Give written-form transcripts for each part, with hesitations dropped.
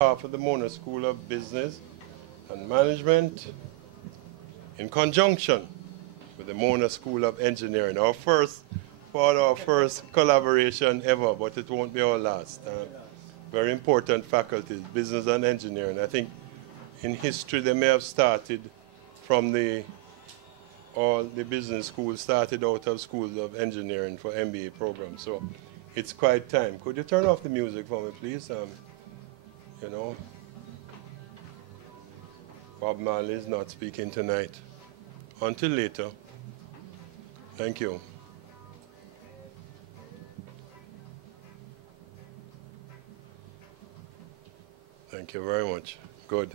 behalf of the Mona School of Business and Management, in conjunction with the Mona School of Engineering. Our first collaboration ever, but it won't be our last. Very important faculties, business and engineering. I think in history they may have started from all the business schools started out of schools of engineering for MBA programs. So it's quite time. Could you turn off the music for me, please? You know, Bob Marley is not speaking tonight. Until later. Thank you. Thank you very much. Good.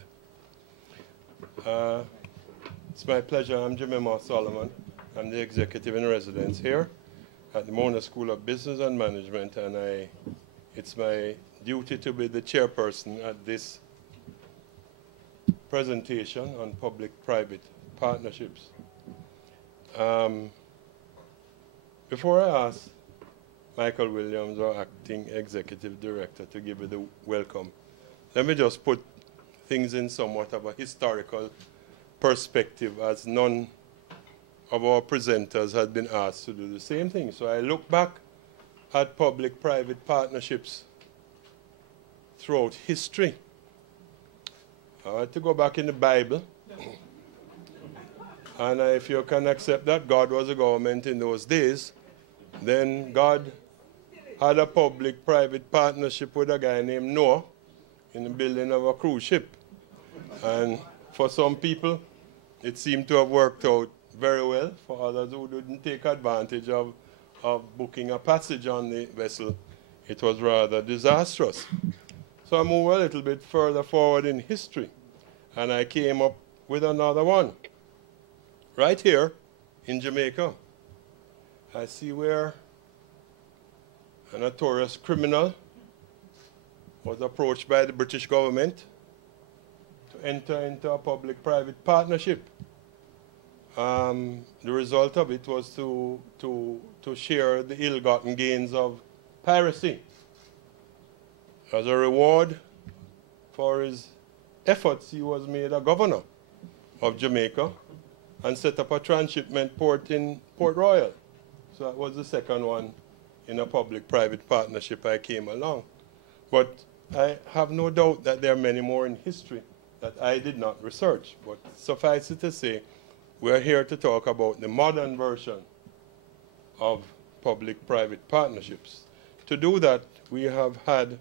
It's my pleasure. I'm Jimmy Moss Solomon. I'm the executive in residence here at the Mona School of Business and Management, and it's my duty to be the chairperson at this presentation on public-private partnerships. Before I ask Michael Williams, our acting executive director, to give you the welcome, let me just put things in somewhat of a historical perspective, as none of our presenters had been asked to do the same thing. So I look back at public-private partnerships throughout history. I had to go back in the Bible. And if you can accept that God was a government in those days, then God had a public-private partnership with a guy named Noah in the building of a cruise ship. And for some people, it seemed to have worked out very well. For others who didn't take advantage of booking a passage on the vessel, it was rather disastrous. So I move a little bit further forward in history, and I came up with another one. Right here in Jamaica, I see where a notorious criminal was approached by the British government to enter into a public-private partnership. The result of it was to share the ill-gotten gains of piracy. As a reward for his efforts, he was made a governor of Jamaica and set up a transshipment port in Port Royal. So that was the second one in a public-private partnership I came along. But I have no doubt that there are many more in history that I did not research. But suffice it to say, we're here to talk about the modern version of public-private partnerships. To do that, we have had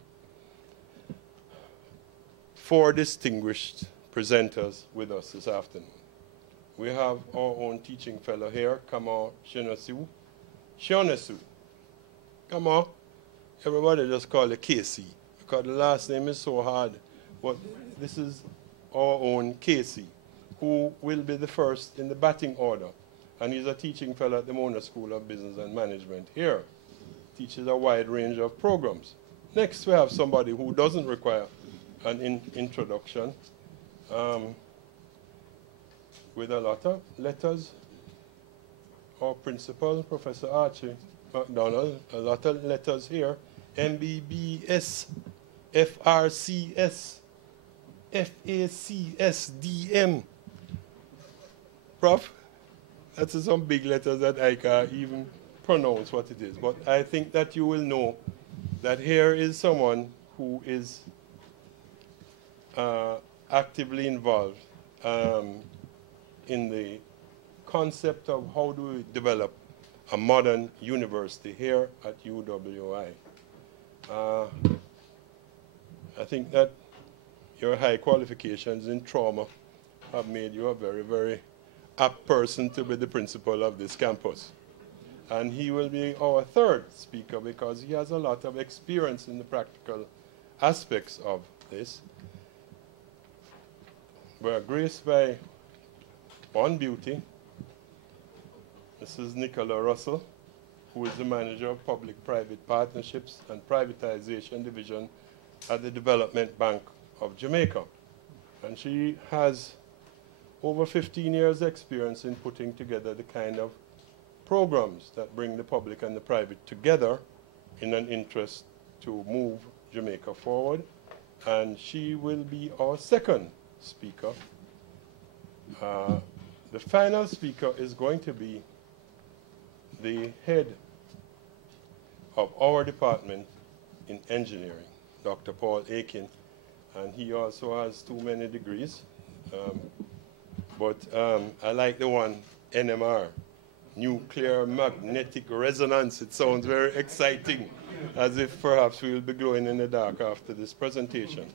4 distinguished presenters with us this afternoon. We have our own teaching fellow here, Kama Shonesu. Come on. Everybody just call it Casey, because the last name is so hard. But this is our own Casey, who will be the first in the batting order. And he's a teaching fellow at the Mona School of Business and Management here. Teaches a wide range of programs. Next, we have somebody who doesn't require an introduction, with a lot of letters. Our principal, Professor Archie McDonald, a lot of letters here. MBBS, FRCS, FACSDM. Prof, that's some big letters that I can't even pronounce what it is. But I think that you will know that here is someone who is actively involved in the concept of how do we develop a modern university here at UWI. I think that your high qualifications in trauma have made you a very, very apt person to be the principal of this campus. And he will be our third speaker because he has a lot of experience in the practical aspects of this. We're graced by one beauty. This is Nicola Russell, who is the manager of Public-Private Partnerships and Privatization Division at the Development Bank of Jamaica. And she has over 15 years' experience in putting together the kind of programs that bring the public and the private together in an interest to move Jamaica forward and she will be our second speaker. The final speaker is going to be the head of our department in engineering, Dr. Paul Aiken, and he also has too many degrees. But I like the one, NMR, nuclear magnetic resonance. It sounds very exciting, as if perhaps we will be glowing in the dark after this presentation.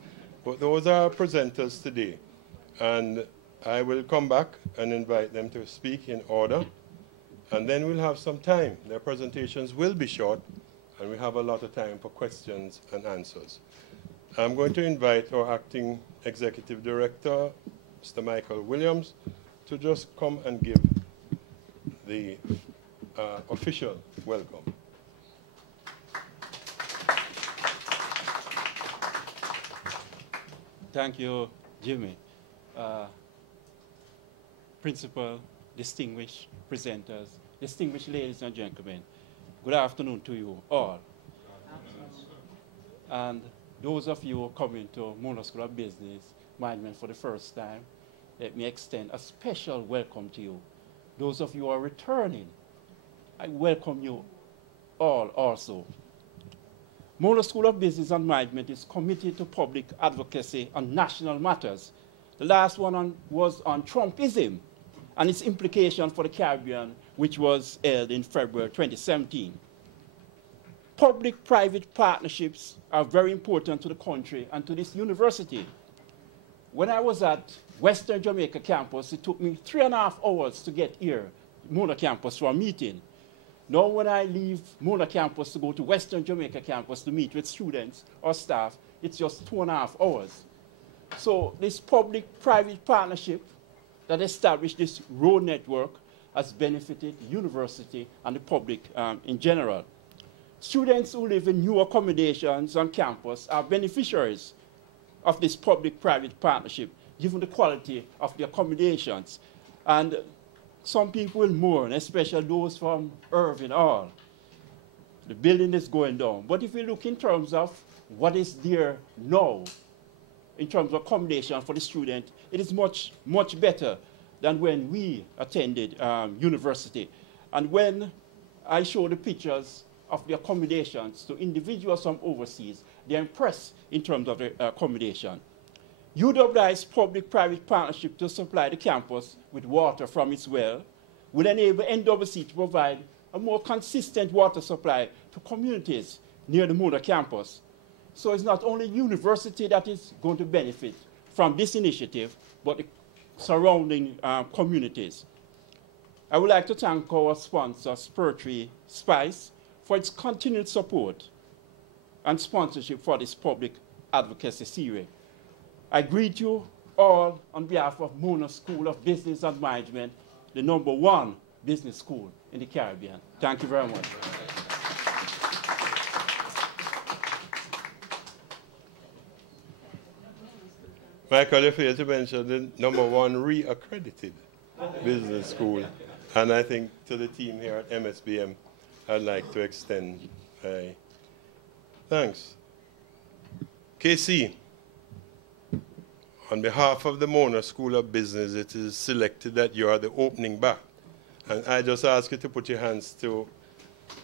But those are our presenters today. And I will come back and invite them to speak in order. And then we'll have some time. Their presentations will be short, and we have a lot of time for questions and answers. I'm going to invite our acting executive director, Mr. Michael Williams, to just come and give the official welcome. Thank you, Jimmy. Principal, distinguished presenters, distinguished ladies and gentlemen, good afternoon to you all. And those of you who are coming to Mona School of Business Management for the first time, let me extend a special welcome to you. Those of you who are returning, I welcome you all also. Mona School of Business and Management is committed to public advocacy on national matters. The last one was on Trumpism and its implication for the Caribbean, which was held in February 2017. Public-private partnerships are very important to the country and to this university. When I was at Western Jamaica campus, it took me 3.5 hours to get here, Mona campus, for a meeting. Now when I leave Mona campus to go to Western Jamaica campus to meet with students or staff, it's just 2.5 hours. So this public-private partnership that established this road network has benefited the university and the public in general. Students who live in new accommodations on campus are beneficiaries of this public-private partnership, given the quality of the accommodations. And some people will mourn, especially those from Irving Hall. The building is going down. But if we look in terms of what is there now, in terms of accommodation for the student, it is much, much better than when we attended university. And when I show the pictures of the accommodations to individuals from overseas, they're impressed in terms of the accommodation. UWI's public-private partnership to supply the campus with water from its well will enable NWC to provide a more consistent water supply to communities near the Mona campus. So it's not only university that is going to benefit from this initiative, but the surrounding communities. I would like to thank our sponsor, Spurtree Spice, for its continued support and sponsorship for this public advocacy series. I greet you all on behalf of Mona School of Business and Management, the #1 business school in the Caribbean. Thank you very much. Michael, you failed to mention the #1 re-accredited business school. And I think to the team here at MSBM, I'd like to extend my thanks. KC, on behalf of the Mona School of Business, it is selected that you are the opening bat. And I just ask you to put your hands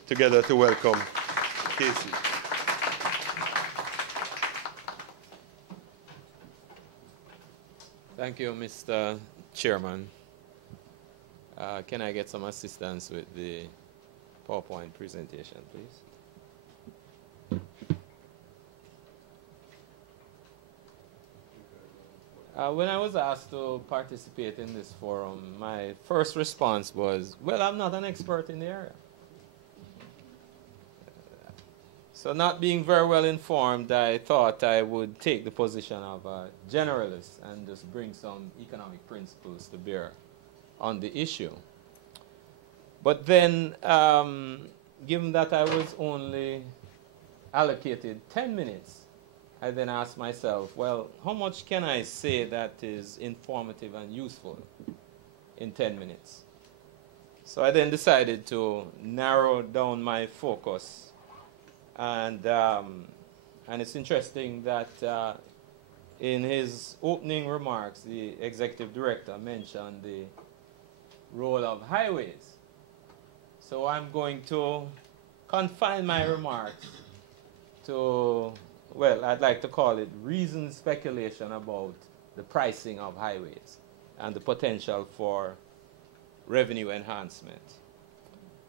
together to welcome Casey. Thank you, Mr. Chairman. Can I get some assistance with the PowerPoint presentation, please? When I was asked to participate in this forum, my first response was, well, I'm not an expert in the area. So not being very well informed, I thought I would take the position of a generalist and just bring some economic principles to bear on the issue. But then, given that I was only allocated 10 minutes, I then asked myself, well, how much can I say that is informative and useful in 10 minutes? So I then decided to narrow down my focus. And it's interesting that in his opening remarks, the executive director mentioned the role of highways. So I'm going to confine my remarks to, well, I'd like to call it reasoned speculation about the pricing of highways and the potential for revenue enhancement.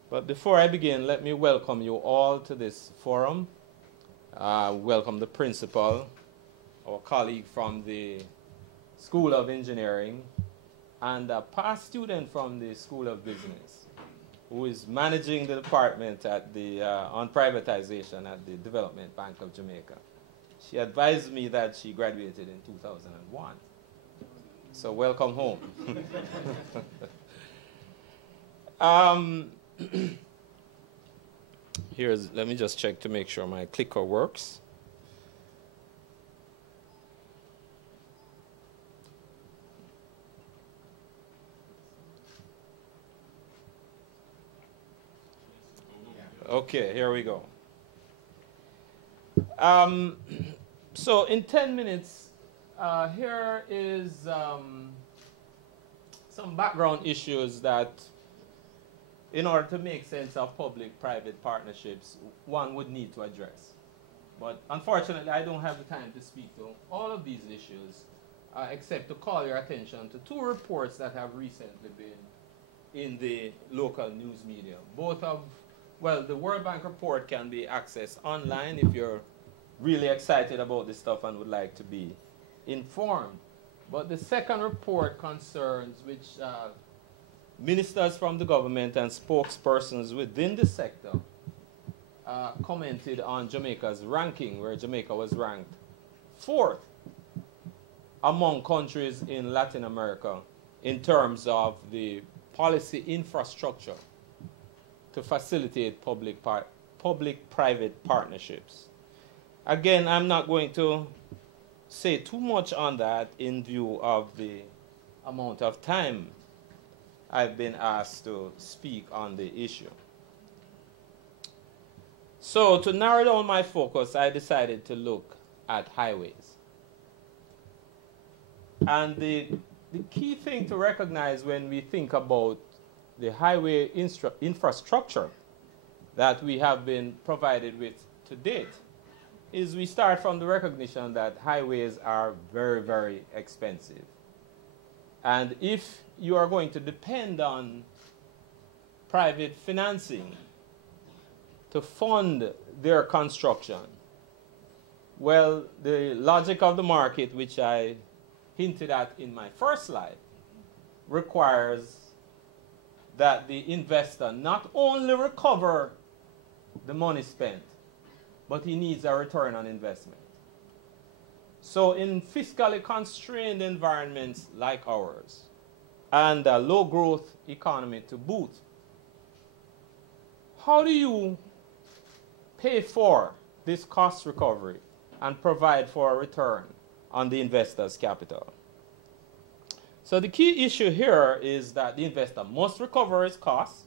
But before I begin, let me welcome you all to this forum. Welcome the principal, our colleague from the School of Engineering, and a past student from the School of Business, who is managing the department at the, on privatization at the Development Bank of Jamaica. She advised me that she graduated in 2001. So welcome home. Let me just check to make sure my clicker works. Okay, here we go. So in 10 minutes, here is some background issues that, in order to make sense of public-private partnerships, one would need to address. But unfortunately, I don't have the time to speak to all of these issues, except to call your attention to two reports that have recently been in the local news media. Both of, well, the World Bank report can be accessed online if you're really excited about this stuff and would like to be informed. But the second report concerns which ministers from the government and spokespersons within the sector commented on Jamaica's ranking, where Jamaica was ranked 4th among countries in Latin America in terms of the policy infrastructure to facilitate public-private partnerships. Again, I'm not going to say too much on that in view of the amount of time I've been asked to speak on the issue. So to narrow down my focus, I decided to look at highways. And the key thing to recognize when we think about the highway infrastructure that we have been provided with to date is we start from the recognition that highways are very, very expensive. And if you are going to depend on private financing to fund their construction, well, the logic of the market, which I hinted at in my first slide, requires that the investor not only recover the money spent, but he needs a return on investment. So in fiscally constrained environments like ours, and a low growth economy to boot, how do you pay for this cost recovery and provide for a return on the investor's capital? So the key issue here is that the investor must recover his costs,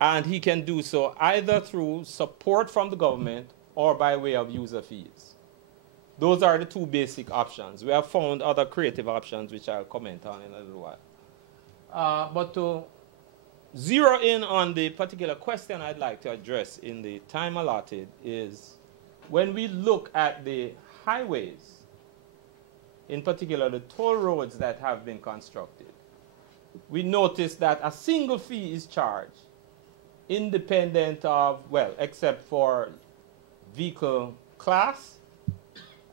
and he can do so either through support from the government or by way of user fees. Those are the two basic options. We have found other creative options, which I'll comment on in a little while. But to zero in on the particular question I'd like to address in the time allotted is when we look at the highways, in particular the toll roads that have been constructed, we notice that a single fee is charged independent of, well, except for vehicle class,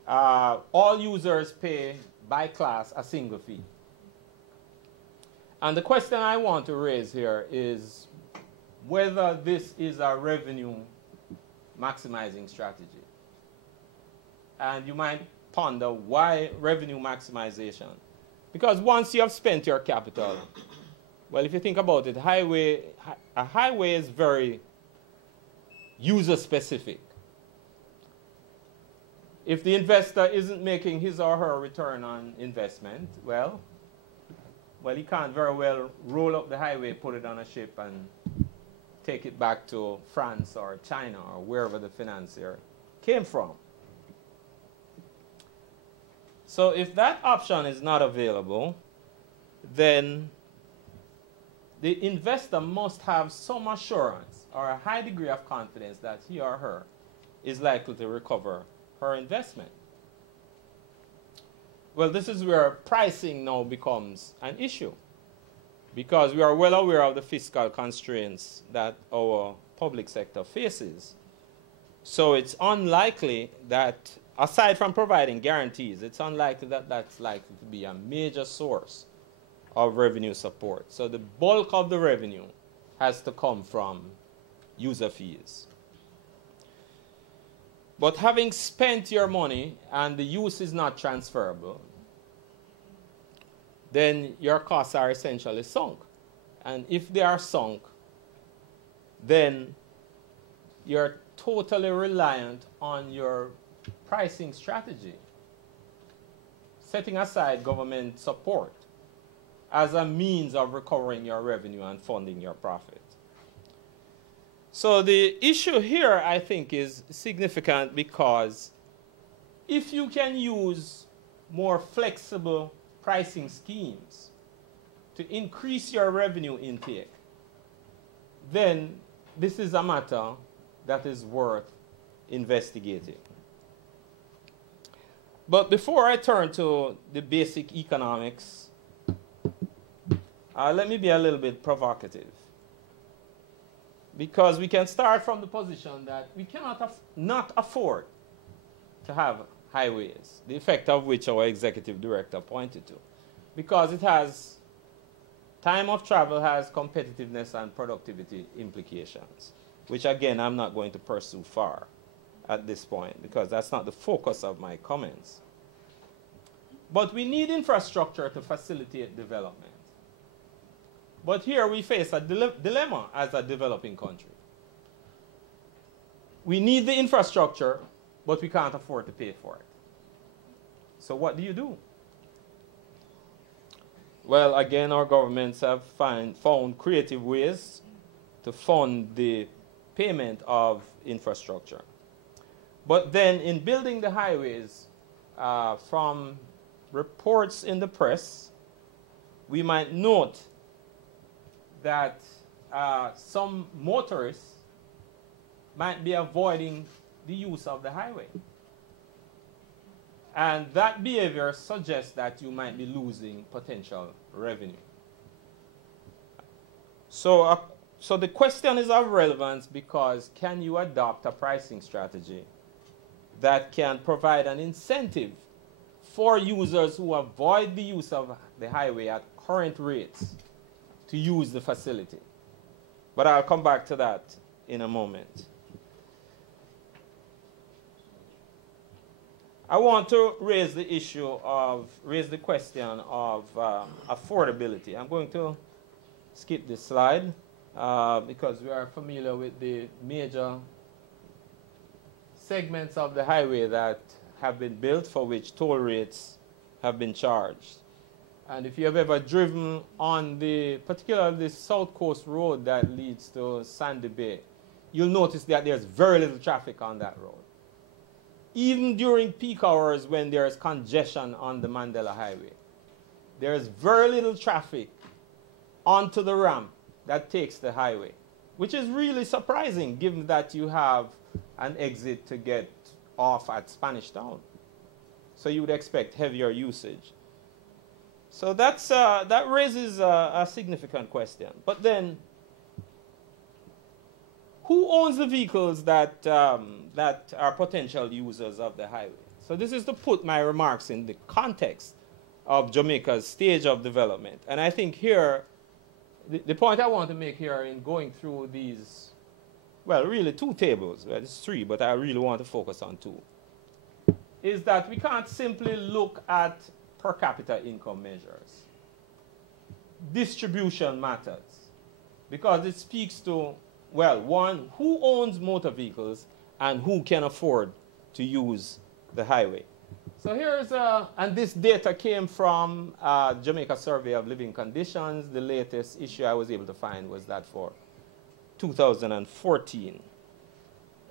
all users pay by class a single fee. And the question I want to raise here is whether this is a revenue maximizing strategy. And you might ponder why revenue maximization? Because once you have spent your capital, well, if you think about it, a highway is very user specific. If the investor isn't making his or her return on investment, well, he can't very well roll up the highway, put it on a ship, and take it back to France or China or wherever the financier came from. So if that option is not available, then the investor must have some assurance or a high degree of confidence that he or her is likely to recover her investment. Well, this is where pricing now becomes an issue, because we are well aware of the fiscal constraints that our public sector faces. So it's unlikely that, aside from providing guarantees, it's unlikely that that's likely to be a major source of revenue support. So the bulk of the revenue has to come from user fees. But having spent your money and the use is not transferable, then your costs are essentially sunk. And if they are sunk, then you're totally reliant on your pricing strategy, setting aside government support as a means of recovering your revenue and funding your profit. So the issue here, I think, is significant because if you can use more flexible pricing schemes to increase your revenue intake, then this is a matter that is worth investigating. But before I turn to the basic economics, let me be a little bit provocative. Because we can start from the position that we cannot not afford to have highways, the effect of which our executive director pointed to. Because it has, time of travel has competitiveness and productivity implications, which again, I'm not going to pursue far at this point, because that's not the focus of my comments. But we need infrastructure to facilitate development. But here we face a dilemma as a developing country. We need the infrastructure, but we can't afford to pay for it. So what do you do? Well, again, our governments have found creative ways to fund the payment of infrastructure. But then in building the highways, from reports in the press, we might note that some motorists might be avoiding the use of the highway. And that behavior suggests that you might be losing potential revenue. So the question is of relevance because can you adopt a pricing strategy that can provide an incentive for users who avoid the use of the highway at current rates to use the facility? But I'll come back to that in a moment. I want to raise the question of affordability. I'm going to skip this slide because we are familiar with the major segments of the highway that have been built for which toll rates have been charged. And if you have ever driven on particularly the South Coast Road that leads to Sandy Bay, you'll notice that there's very little traffic on that road. Even during peak hours when there is congestion on the Mandela Highway, there is very little traffic onto the ramp that takes the highway, which is really surprising given that you have an exit to get off at Spanish Town. So you would expect heavier usage. So that raises a significant question. But then, who owns the vehicles that are potential users of the highway? So this is to put my remarks in the context of Jamaica's stage of development. And I think here, the point I want to make here in going through these, well, really two tables, well, it's three, but I really want to focus on two, is that we can't simply look at per capita income measures. Distribution matters because it speaks to, well, one, who owns motor vehicles and who can afford to use the highway. So here's and this data came from Jamaica Survey of Living Conditions. The latest issue I was able to find was that for 2014.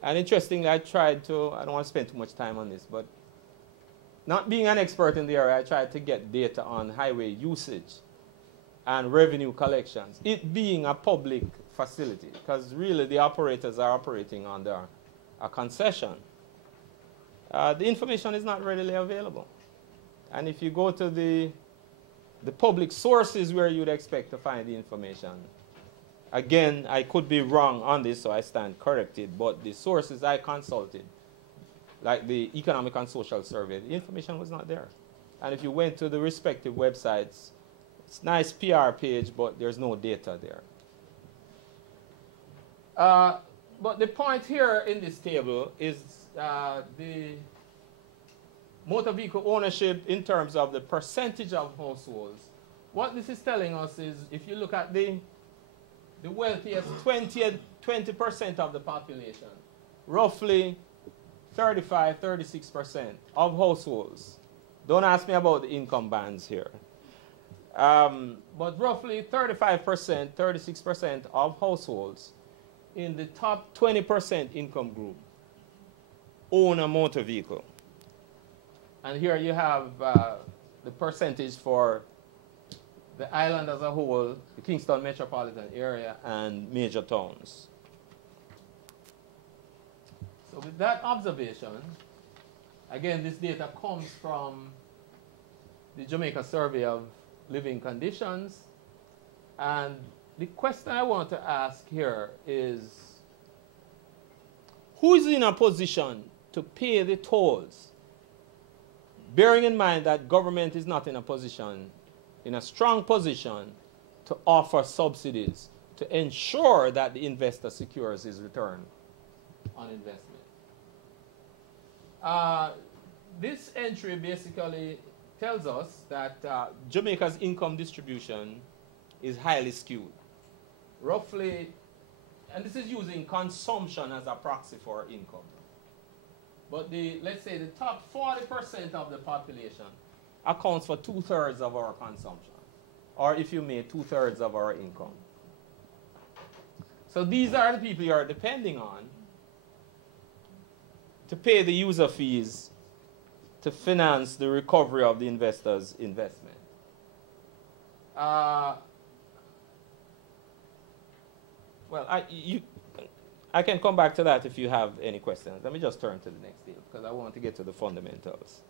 And interestingly, I don't want to spend too much time on this, but not being an expert in the area, I tried to get data on highway usage and revenue collections, it being a public facility, because really the operators are operating under a concession. The information is not readily available. And if you go to the public sources where you'd expect to find the information, again, I could be wrong on this, so I stand corrected, but the sources I consulted, like the Economic and Social Survey, the information was not there. And if you went to the respective websites, it's a nice PR page, but there's no data there. But the point here in this table is the motor vehicle ownership in terms of the percentage of households. What this is telling us is, if you look at the wealthiest 20% of the population, roughly 35, 36% of households. Don't ask me about the income bands here. But roughly 35%, 36% of households in the top 20% income group own a motor vehicle. And here you have the percentage for the island as a whole, the Kingston metropolitan area, and major towns. So with that observation, again, this data comes from the Jamaica Survey of Living Conditions. And the question I want to ask here is, who is in a position to pay the tolls, bearing in mind that government is not in a strong position to offer subsidies to ensure that the investor secures his return on investment? This entry basically tells us that Jamaica's income distribution is highly skewed. Roughly, and this is using consumption as a proxy for income. But let's say the top 40% of the population accounts for 2/3 of our consumption, or if you may, 2/3 of our income. So these are the people you are depending on to pay the user fees to finance the recovery of the investor's investment. Well, I can come back to that if you have any questions. Let me just turn to the next table because I want to get to the fundamentals.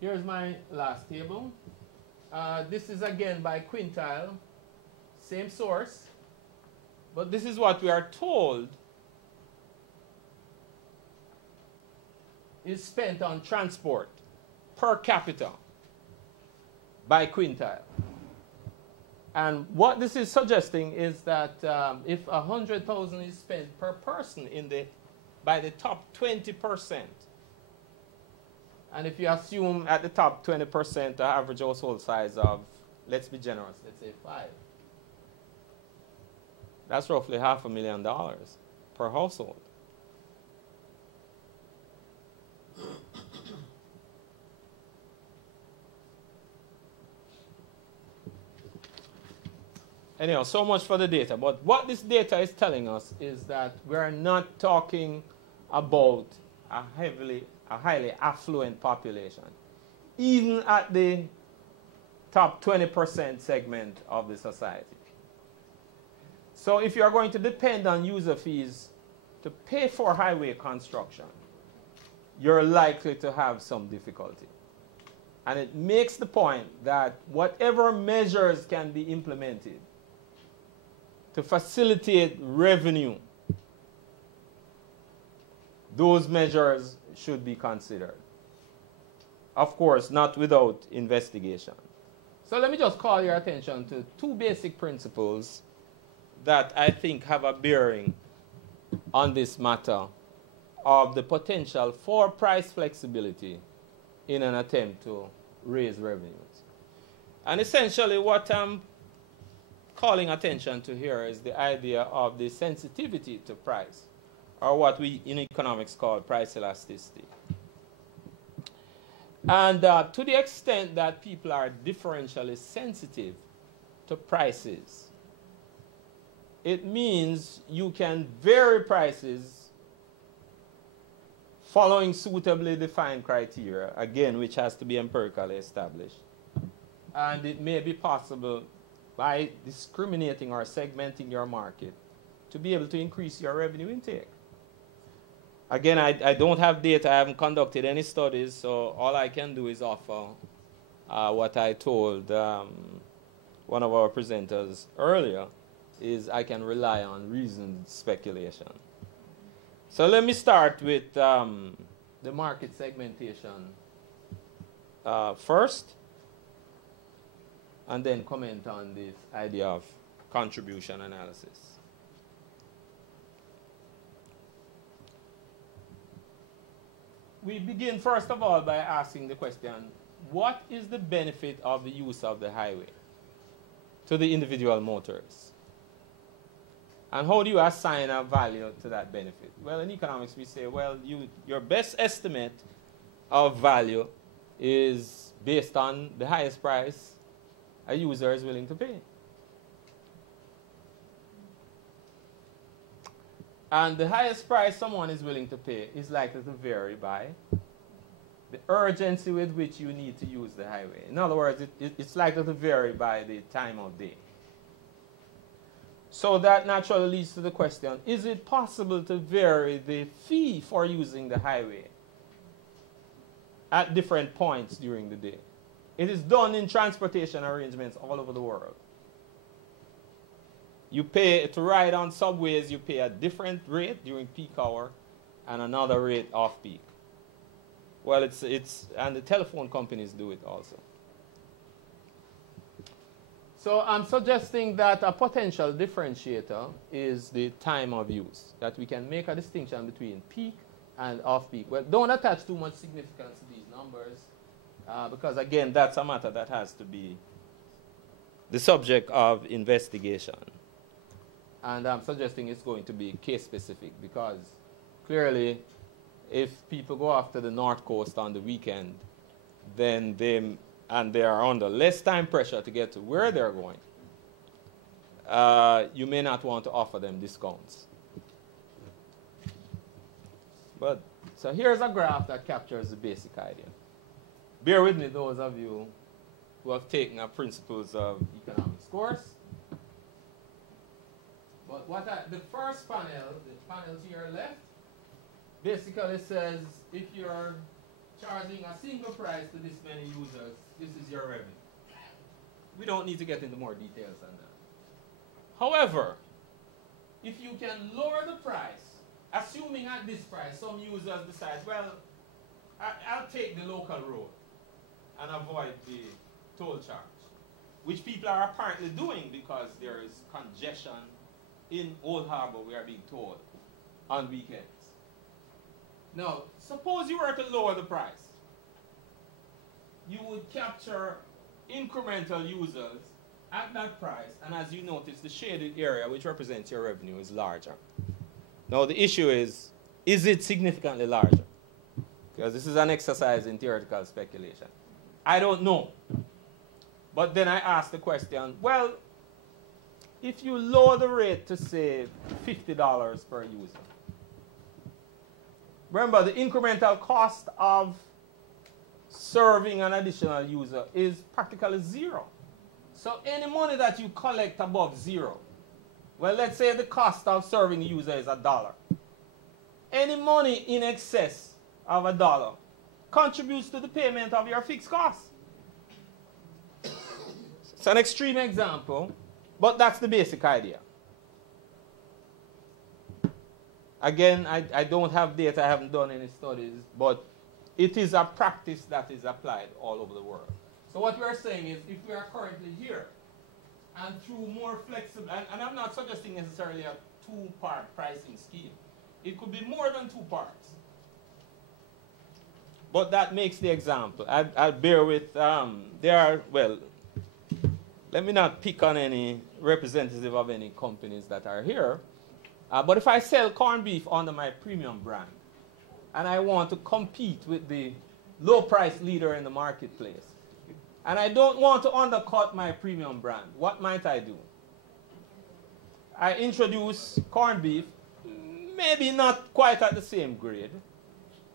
Here's my last table. This is again by quintile, same source, but this is what we are told is spent on transport per capita by quintile. And what this is suggesting is that if 100,000 is spent per person by the top 20%, and if you assume at the top 20% the average household size of, let's be generous, let's say 5, that's roughly $500,000 per household. Anyhow, so much for the data. But what this data is telling us is that we're not talking about a highly affluent population, even at the top 20% segment of the society. So if you're going to depend on user fees to pay for highway construction, you're likely to have some difficulty. And it makes the point that whatever measures can be implemented to facilitate revenue, those measures should be considered. Of course, not without investigation. So let me just call your attention to two basic principles that I think have a bearing on this matter of the potential for price flexibility in an attempt to raise revenues. And essentially what I'm calling attention to here is the idea of the sensitivity to price, or what we in economics call price elasticity. And to the extent that people are differentially sensitive to prices, it means you can vary prices following suitably defined criteria, again, which has to be empirically established. And it may be possible by discriminating or segmenting your market to be able to increase your revenue intake. Again, I don't have data. I haven't conducted any studies, so all I can do is offer what I told one of our presenters earlier, is I can rely on reasoned speculation. So let me start with the market segmentation first, and then comment on this idea of contribution analysis. We begin first of all by asking the question, what is the benefit of the use of the highway to the individual motorist? And how do you assign a value to that benefit? Well, in economics we say, well, your best estimate of value is based on the highest price a user is willing to pay. And the highest price someone is willing to pay is likely to vary by the urgency with which you need to use the highway. In other words, it's likely to vary by the time of day. So that naturally leads to the question, is it possible to vary the fee for using the highway at different points during the day? It is done in transportation arrangements all over the world. You pay to ride on subways, you pay a different rate during peak hour and another rate off peak. Well, and the telephone companies do it also. So I'm suggesting that a potential differentiator is the time of use, that we can make a distinction between peak and off peak. Well, don't attach too much significance to these numbers, because again, that's a matter that has to be the subject of investigation. And I'm suggesting it's going to be case specific, because clearly if people go off to the North Coast on the weekend, then they are under less time pressure to get to where they're going, you may not want to offer them discounts. But so here's a graph that captures the basic idea. Bear with me, those of you who have taken a principles of economics course. But the first panel, the panel to your left, basically says if you're charging a single price to this many users, this is your revenue. We don't need to get into more details on that. However, if you can lower the price, assuming at this price some users decide, well, I'll take the local road and avoid the toll charge, which people are apparently doing because there is congestion in Old Harbor, we are being told, on weekends. Now, suppose you were to lower the price. You would capture incremental users at that price, and as you notice, the shaded area, which represents your revenue, is larger. Now, the issue is it significantly larger? Because this is an exercise in theoretical speculation. I don't know. But then I ask the question, well, if you lower the rate to, say, $50 per user, remember, the incremental cost of serving an additional user is practically zero. So any money that you collect above zero, well, let's say the cost of serving a user is $1. Any money in excess of $1 contributes to the payment of your fixed costs. It's an extreme example, but that's the basic idea. Again, I don't have data, I haven't done any studies, but it is a practice that is applied all over the world. So what we're saying is, if we are currently here, and through more flexible, and I'm not suggesting necessarily a two-part pricing scheme. It could be more than two parts. But that makes the example. I'll bear with, well, let me not pick on any representative of any companies that are here. But if I sell corned beef under my premium brand, and I want to compete with the low-price leader in the marketplace, and I don't want to undercut my premium brand, what might I do? I introduce corned beef, maybe not quite at the same grade,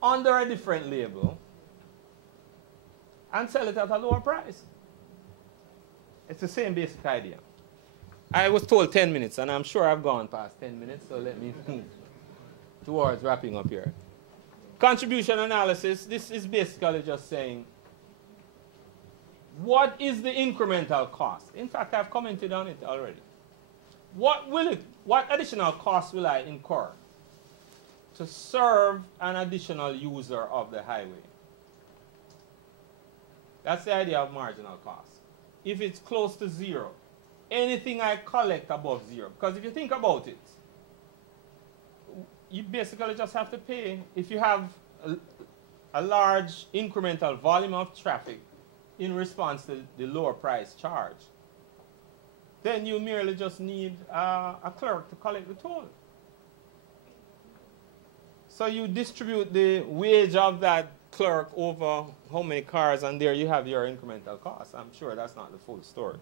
under a different label and sell it at a lower price. It's the same basic idea. I was told 10 minutes, and I'm sure I've gone past 10 minutes, so let me move towards wrapping up here. Contribution analysis, this is basically just saying, what is the incremental cost? In fact, I've commented on it already. What additional cost will I incur to serve an additional user of the highway? That's the idea of marginal cost. If it's close to zero, anything I collect above zero, because if you think about it, you basically just have to pay. If you have a large incremental volume of traffic in response to the lower price charge, then you merely just need a clerk to collect the toll. So you distribute the wage of that clerk over how many cars, and there you have your incremental cost. I'm sure that's not the full story.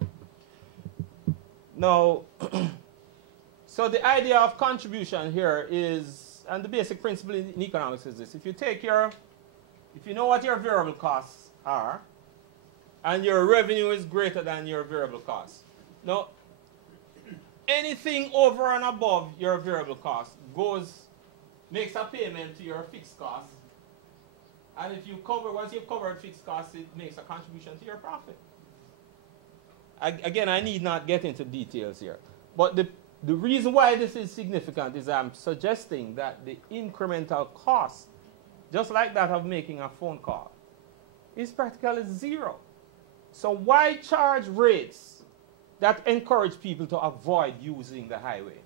Now, so the idea of contribution here is, and the basic principle in economics is this: if you know what your variable costs are, and your revenue is greater than your variable costs. Now, anything over and above your variable cost makes a payment to your fixed costs, and once you've covered fixed costs, it makes a contribution to your profit. Again, I need not get into details here, but the reason why this is significant is I'm suggesting that the incremental cost, just like that of making a phone call, is practically zero. So why charge rates that encourage people to avoid using the highway?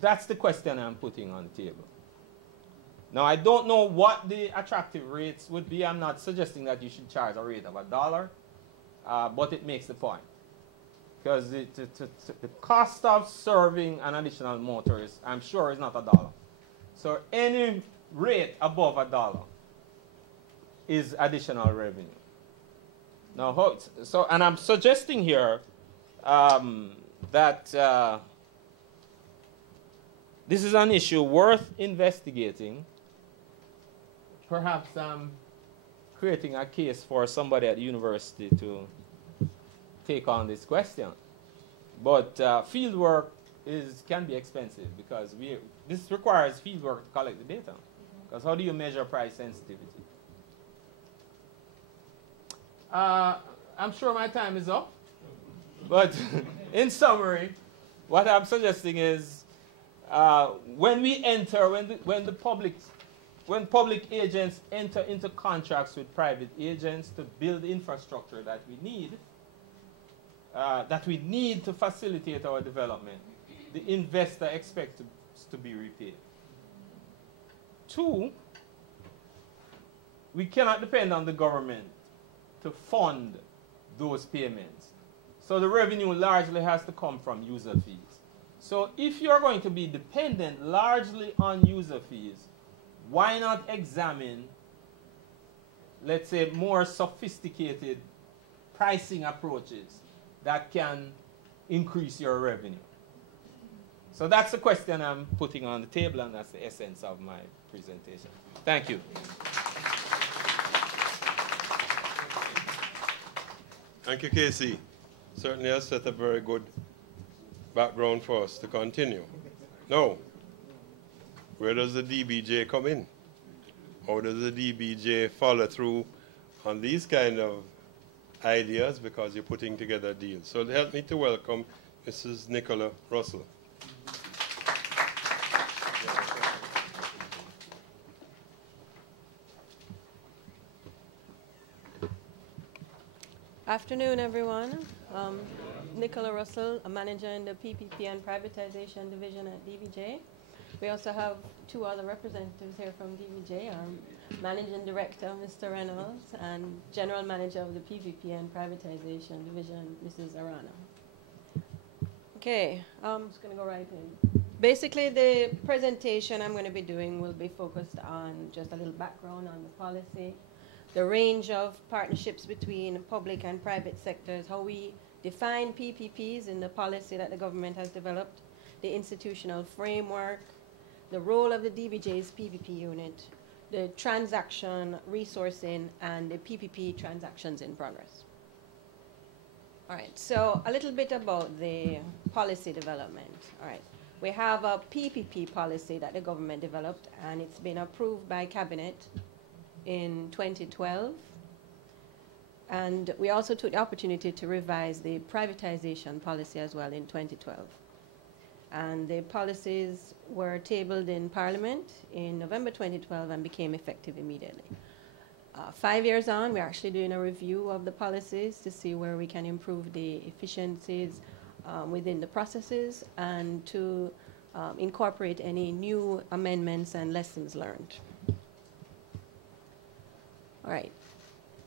That's the question I'm putting on the table. Now, I don't know what the attractive rates would be. I'm not suggesting that you should charge a rate of $1, but it makes the point. Because the cost of serving an additional motorist, I'm sure, is not $1. So any rate above $1 is additional revenue. Now, and I'm suggesting here that this is an issue worth investigating. Perhaps I'm creating a case for somebody at the university to take on this question. But field work can be expensive because this requires field work to collect the data. Because how do you measure price sensitivity? I'm sure my time is up, but in summary, what I'm suggesting is when public agents enter into contracts with private agents to build infrastructure that we need to facilitate our development, the investor expects to be repaid. 2, we cannot depend on the government to fund those payments. So the revenue largely has to come from user fees. So if you're going to be dependent largely on user fees, why not examine, let's say, more sophisticated pricing approaches that can increase your revenue? So that's the question I'm putting on the table, and that's the essence of my presentation. Thank you. Thank you, Casey. Certainly has set a very good background for us to continue. Now, where does the DBJ come in? How does the DBJ follow through on these kind of ideas, because you're putting together deals? So help me to welcome Mrs. Nicola Russell. Afternoon, everyone. Nicola Russell, a manager in the PPP and Privatization Division at DBJ. We also have 2 other representatives here from DBJ, our Managing Director, Mr. Reynolds, and General Manager of the PPP and Privatization Division, Mrs. Arana. Okay, I'm just going to go right in. Basically, the presentation I'm going to be doing will be focused on just a little background on the policy, the range of partnerships between public and private sectors, how we define PPPs in the policy that the government has developed, the institutional framework, the role of the DBJ's PPP unit, the transaction resourcing, and the PPP transactions in progress. All right, so a little bit about the policy development. All right, we have a PPP policy that the government developed, and it's been approved by Cabinet in 2012. And we also took the opportunity to revise the privatization policy as well in 2012. And the policies were tabled in Parliament in November 2012 and became effective immediately. 5 years on, we're actually doing a review of the policies to see where we can improve the efficiencies within the processes and to incorporate any new amendments and lessons learned. All right.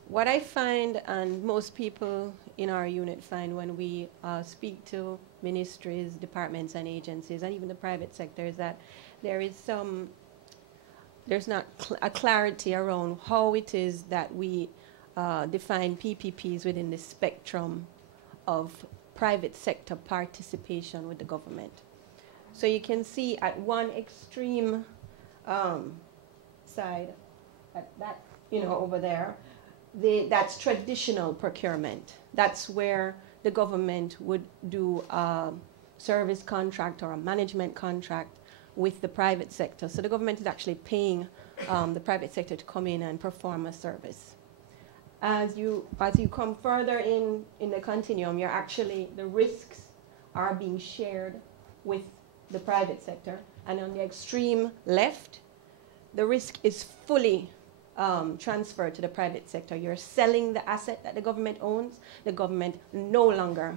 What I find, and most people in our unit find when we speak to ministries, departments, and agencies, and even the private sector, is that there's not a clarity around how it is that we define PPPs within the spectrum of private sector participation with the government. So you can see at one extreme side, at that, over there, that's traditional procurement. That's where the government would do a service contract or a management contract with the private sector. So the government is actually paying the private sector to come in and perform a service. As you come further in the continuum, the risks are being shared with the private sector. And on the extreme left, the risk is fully transferred to the private sector. You're selling the asset that the government owns. The government no longer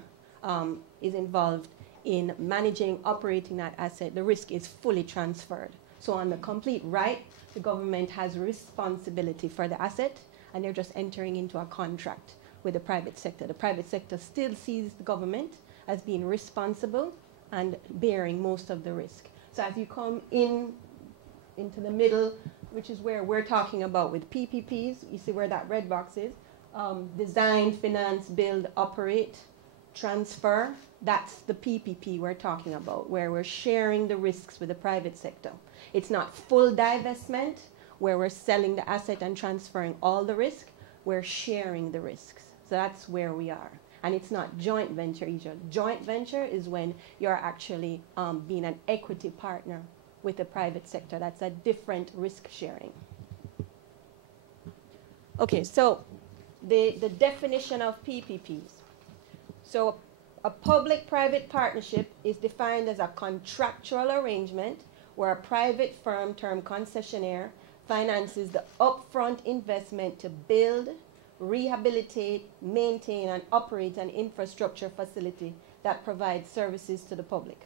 is involved in managing, operating that asset. The risk is fully transferred. So on the complete right, the government has responsibility for the asset, and they're just entering into a contract with the private sector. The private sector still sees the government as being responsible and bearing most of the risk. So as you come into the middle, which is where we're talking about with PPPs, you see where that red box is, design, finance, build, operate, transfer. That's the PPP we're talking about, where we're sharing the risks with the private sector. It's not full divestment, where we're selling the asset and transferring all the risk. We're sharing the risks. So that's where we are. And it's not joint venture either. Joint venture is when you're actually being an equity partner with the private sector. That's a different risk sharing. Okay, so the definition of PPPs. So a public-private partnership is defined as a contractual arrangement where a private firm term concessionaire finances the upfront investment to build, rehabilitate, maintain, and operate an infrastructure facility that provides services to the public.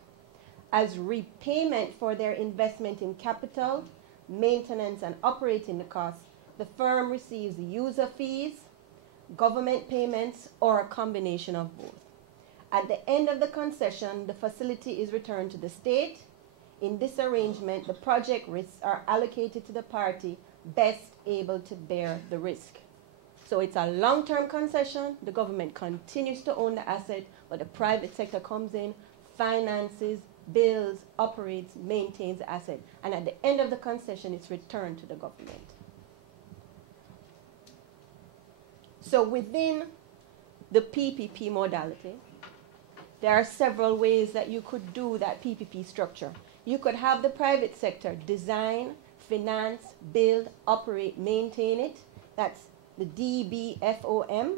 As repayment for their investment in capital, maintenance, and operating the costs, the firm receives user fees, government payments, or a combination of both. At the end of the concession, the facility is returned to the state. In this arrangement, the project risks are allocated to the party best able to bear the risk. So it's a long-term concession. The government continues to own the asset, but the private sector comes in, finances, builds, operates, maintains the asset. And at the end of the concession, it's returned to the government. So within the PPP modality, there are several ways that you could do that PPP structure. You could have the private sector design, finance, build, operate, maintain it. That's the DBFOM.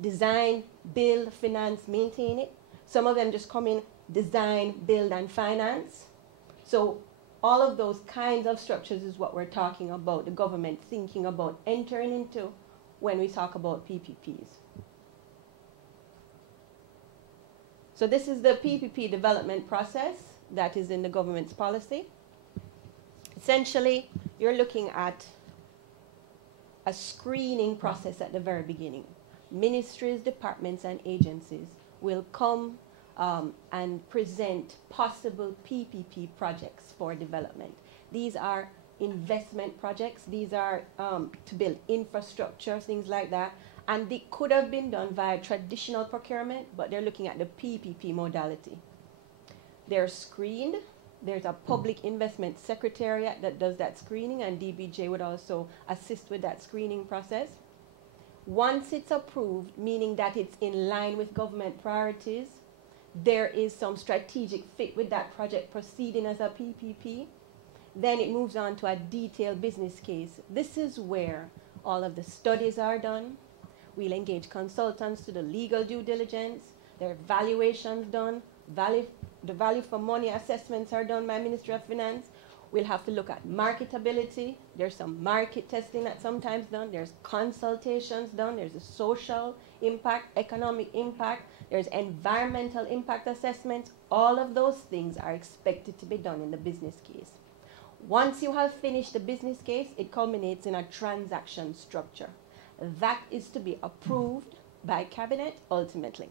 Design, build, finance, maintain it. Some of them just come in design, build, and finance. So all of those kinds of structures is what we're talking about, the government thinking about entering into when we talk about PPPs. So this is the PPP development process that is in the government's policy. Essentially, you're looking at a screening process at the very beginning. Ministries, departments, and agencies will come and present possible PPP projects for development. These are investment projects. These are to build infrastructure, things like that. And they could have been done via traditional procurement, but they're looking at the PPP modality. They're screened. There's a public investment secretariat that does that screening, and DBJ would also assist with that screening process. Once it's approved, meaning that it's in line with government priorities, there is some strategic fit with that project proceeding as a PPP, then it moves on to a detailed business case. This is where all of the studies are done. We'll engage consultants to do legal due diligence. There are valuations done. The value for money assessments are done by Ministry of Finance. We'll have to look at marketability. There's some market testing that's sometimes done. There's consultations done. There's a social impact, economic impact. There's environmental impact assessments. All of those things are expected to be done in the business case. Once you have finished the business case, it culminates in a transaction structure. That is to be approved by Cabinet ultimately.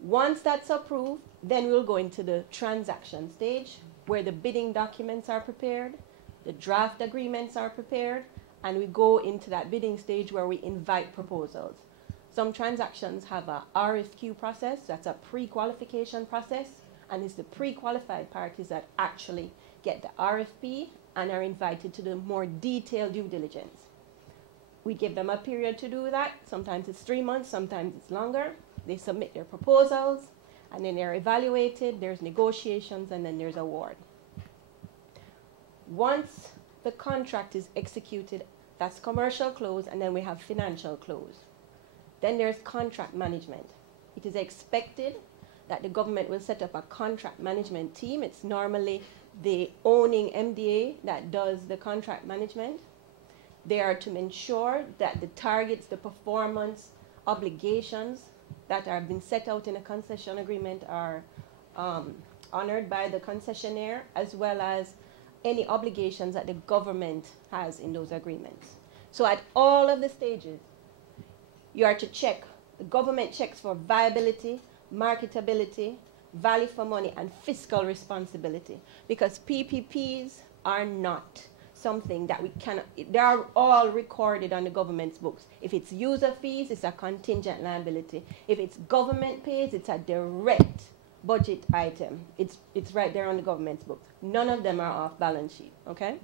Once that's approved, then we'll go into the transaction stage where the bidding documents are prepared, the draft agreements are prepared, and we go into that bidding stage where we invite proposals. Some transactions have a RFQ process, that's a pre-qualification process, and it's the pre-qualified parties that actually get the RFP and are invited to the more detailed due diligence. We give them a period to do that. Sometimes it's 3 months, sometimes it's longer. They submit their proposals, and then they're evaluated, there's negotiations, and then there's award. Once the contract is executed, that's commercial close, and then we have financial close. Then there's contract management. It is expected that the government will set up a contract management team. It's normally the owning MDA that does the contract management. They are to ensure that the targets, the performance obligations that have been set out in a concession agreement are honored by the concessionaire, as well as any obligations that the government has in those agreements. So at all of the stages, you are to check, the government checks for viability, marketability, value for money, and fiscal responsibility. Because PPPs are not something that we cannot, they are all recorded on the government's books. If it's user fees, it's a contingent liability. If it's government pays, it's a direct budget item. It's right there on the government's books. None of them are off balance sheet, okay?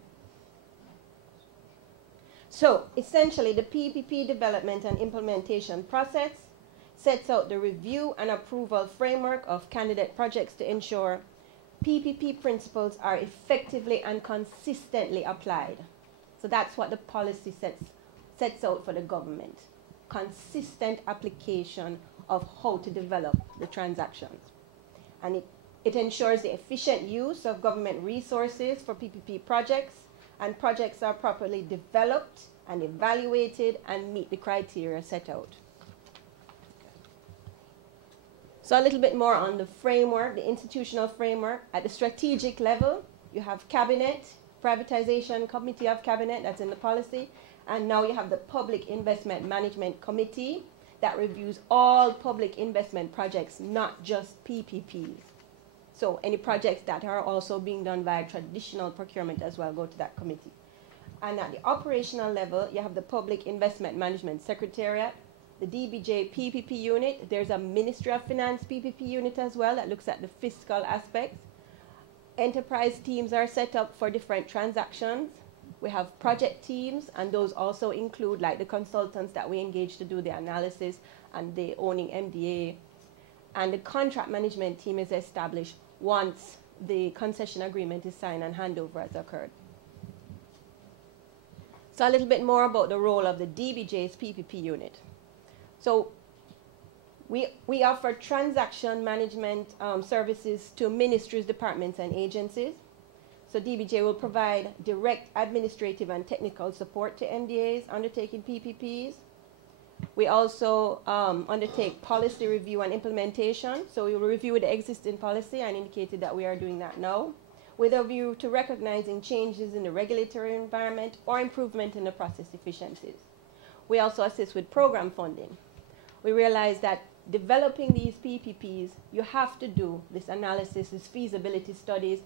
So essentially, the PPP development and implementation process sets out the review and approval framework of candidate projects to ensure PPP principles are effectively and consistently applied. So that's what the policy sets out for the government. Consistent application of how to develop the transactions. And it ensures the efficient use of government resources for PPP projects, and projects are properly developed and evaluated and meet the criteria set out. So a little bit more on the framework, the institutional framework. At the strategic level, you have Cabinet, Privatization Committee of Cabinet, that's in the policy, and now you have the Public Investment Management Committee that reviews all public investment projects, not just PPPs. So any projects that are also being done by traditional procurement as well go to that committee. And at the operational level, you have the Public Investment Management Secretariat, the DBJ PPP unit. There's a Ministry of Finance PPP unit as well that looks at the fiscal aspects. Enterprise teams are set up for different transactions. We have project teams, and those also include like the consultants that we engage to do the analysis and the owning MDA. And the contract management team is established once the concession agreement is signed and handover has occurred. So a little bit more about the role of the DBJ's PPP unit. So we offer transaction management services to ministries, departments, and agencies. So DBJ will provide direct administrative and technical support to MDAs undertaking PPPs. We also undertake policy review and implementation. So we will review the existing policy, and indicated that we are doing that now, with a view to recognizing changes in the regulatory environment or improvement in the process efficiencies. We also assist with program funding. We realize that developing these PPPs, you have to do this analysis, this feasibility studies.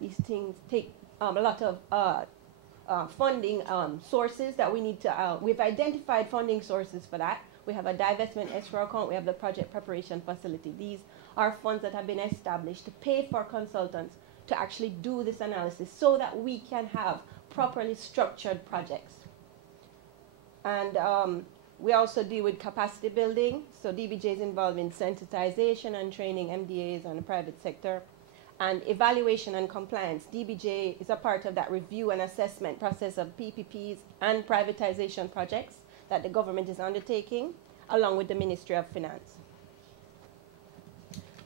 These things take a lot of funding sources that we need to, we've identified funding sources for that. We have a divestment escrow account, we have the project preparation facility. These are funds that have been established to pay for consultants to actually do this analysis so that we can have properly structured projects. And we also deal with capacity building. So DBJ is involved in sensitization and training MDAs and the private sector. And evaluation and compliance. DBJ is a part of that review and assessment process of PPPs and privatization projects that the government is undertaking, along with the Ministry of Finance.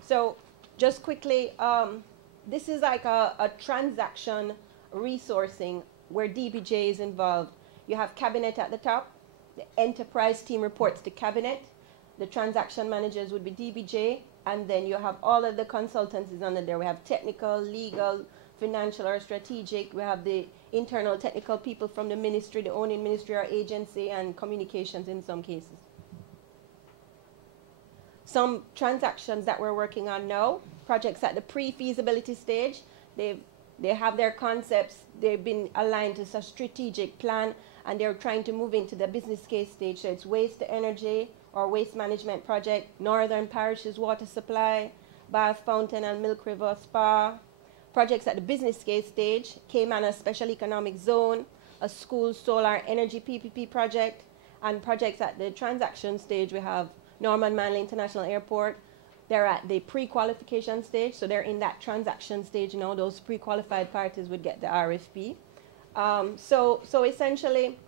So just quickly, this is like a transaction resourcing where DBJ is involved. You have cabinet at the top. The enterprise team reports to cabinet. The transaction managers would be DBJ. And then you have all of the consultancies under there. We have technical, legal, financial, or strategic. We have the internal technical people from the ministry, the owning ministry or agency, and communications in some cases. Some transactions that we're working on now, projects at the pre-feasibility stage, they have their concepts, they've been aligned to a strategic plan, and they're trying to move into the business case stage. So it's waste to energy or waste management project, Northern Parishes water supply, Bath Fountain and Milk River Spa. Projects at the business case stage, Cayman Special Economic Zone, a school solar energy PPP project, and projects at the transaction stage, we have Norman Manley International Airport. They're at the pre-qualification stage, so they're in that transaction stage now. Those pre-qualified parties would get the RFP. So essentially,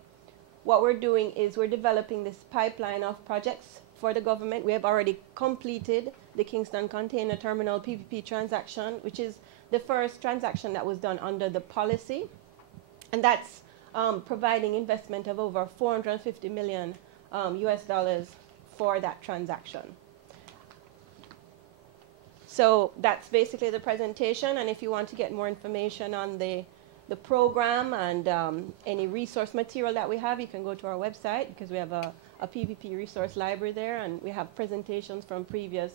what we're doing is we're developing this pipeline of projects for the government. We have already completed the Kingston Container Terminal PPP transaction, which is the first transaction that was done under the policy. And that's providing investment of over $450 million US dollars for that transaction. So that's basically the presentation. And if you want to get more information on the program and any resource material that we have, you can go to our website because we have a PPP resource library there, and we have presentations from previous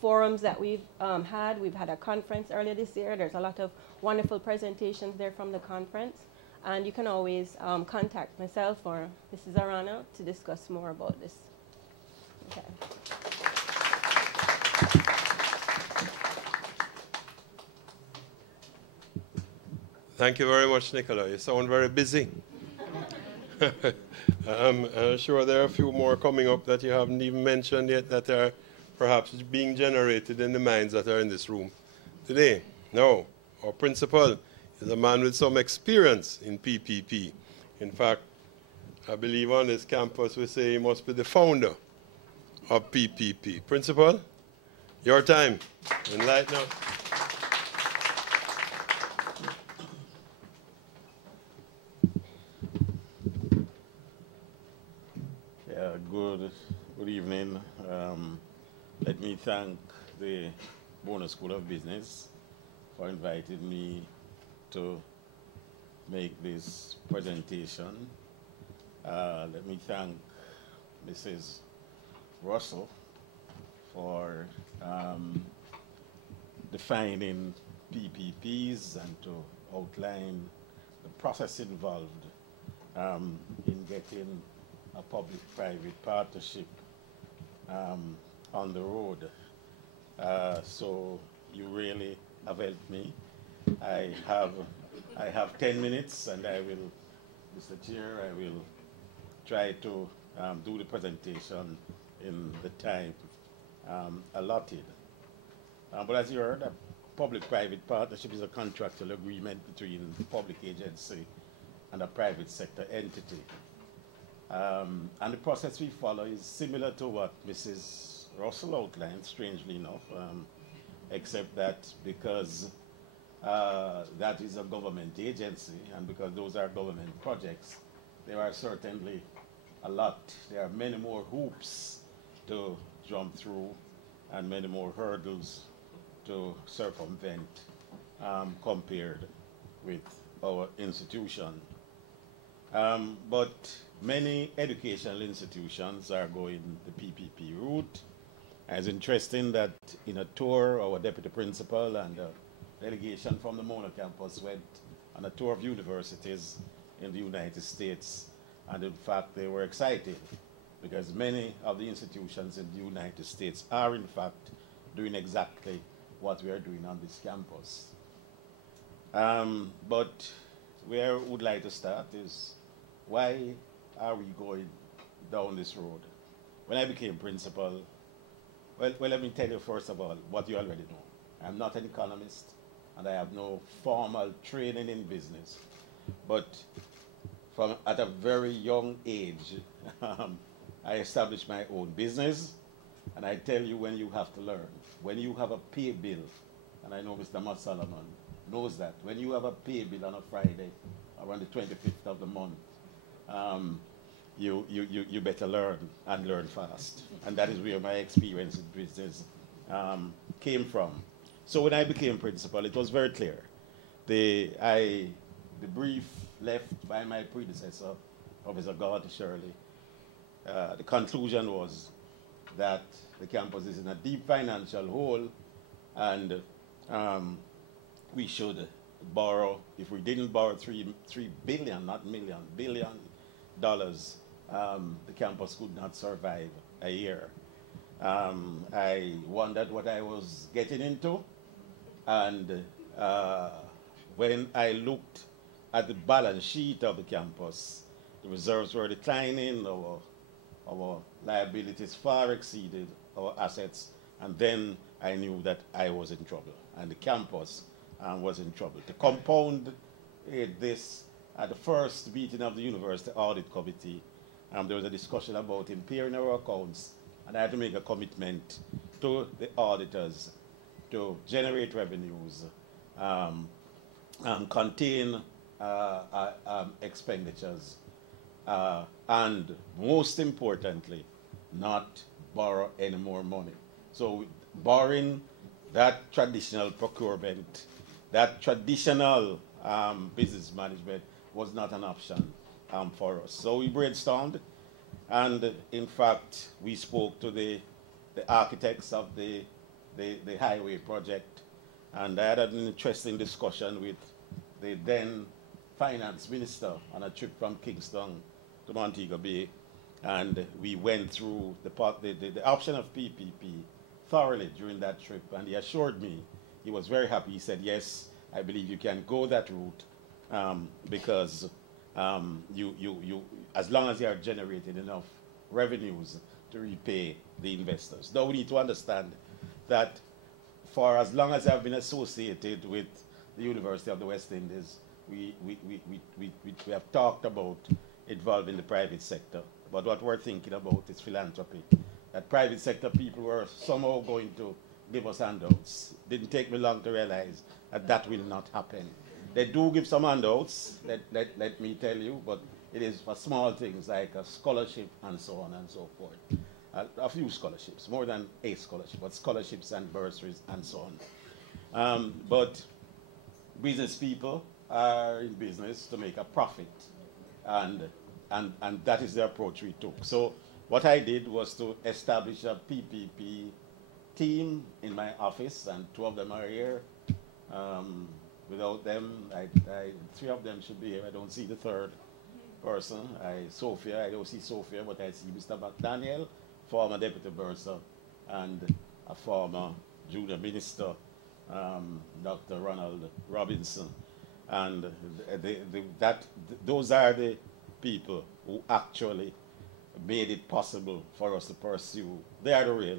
forums that we've had. We've had a conference earlier this year. There's a lot of wonderful presentations there from the conference, and you can always contact myself or Mrs. Arana to discuss more about this. Okay. Thank you very much, Nicola. You sound very busy. I'm sure there are a few more coming up that you haven't even mentioned yet that are perhaps being generated in the minds that are in this room today. No, our principal is a man with some experience in PPP. In fact, I believe on this campus we say he must be the founder of PPP. Principal, your time. Enlighten us. Good evening. Let me thank the Bonner School of Business for inviting me to make this presentation. Let me thank Mrs. Russell for defining PPPs and to outline the process involved in getting a public-private partnership on the road. So you really have helped me. I have 10 minutes, and I will, Mr. Chair, I will try to do the presentation in the time allotted. But as you heard, a public-private partnership is a contractual agreement between the public agency and a private sector entity. And the process we follow is similar to what Mrs. Russell outlined, strangely enough, except that because that is a government agency and because those are government projects, there are certainly there are many more hoops to jump through and many more hurdles to circumvent compared with our institution. But many educational institutions are going the PPP route. It's interesting that in a tour, our deputy principal and a delegation from the Mona campus went on a tour of universities in the United States. And in fact, they were excited because many of the institutions in the United States are in fact doing exactly what we are doing on this campus. But where I would like to start is, why are we going down this road? When I became principal, well, let me tell you first of all what you already know. I'm not an economist, and I have no formal training in business. But at a very young age, I established my own business, and I tell you when you have to learn. When you have a pay bill, and I know Mr. Matt Solomon knows that, when you have a pay bill on a Friday, around the 25th of the month, you better learn, and learn fast. And that is where my experience in business came from. So when I became principal, it was very clear. The brief left by my predecessor, Professor Gordon Shirley, the conclusion was that the campus is in a deep financial hole, and we should borrow. If we didn't borrow $3 billion, not million, billion dollars, the campus could not survive a year. I wondered what I was getting into, and when I looked at the balance sheet of the campus, the reserves were declining, our liabilities far exceeded our assets, and then I knew that I was in trouble, and the campus was in trouble. To compound this, at the first meeting of the University Audit Committee, there was a discussion about impairing our accounts, and I had to make a commitment to the auditors to generate revenues, contain expenditures, and most importantly, not borrow any more money. So borrowing, that traditional procurement, that traditional business management was not an option for us. So we brainstormed, and in fact, we spoke to the architects of the highway project, and I had an interesting discussion with the then finance minister on a trip from Kingston to Montego Bay, and we went through the option of PPP thoroughly during that trip, and he assured me, he was very happy. He said, yes, I believe you can go that route because you as long as you are generating enough revenues to repay the investors. Now we need to understand that for as long as I've been associated with the University of the West Indies, we have talked about involving the private sector. But what we're thinking about is philanthropy. That private sector people were somehow going to give us handouts. Didn't take me long to realize that that will not happen. They do give some handouts, let me tell you, but it is for small things like a scholarship and so on and so forth. A few scholarships, more than a scholarship, but scholarships and bursaries and so on. But business people are in business to make a profit, and that is the approach we took. So what I did was to establish a PPP team in my office, and 2 of them are here. Without them, three of them should be here. I don't see the third person. Sophia, I don't see Sophia, but I see Mr. McDaniel, former Deputy Bursar, and a former junior minister, Dr. Ronald Robinson. And those are the people who actually made it possible for us to pursue. They are the real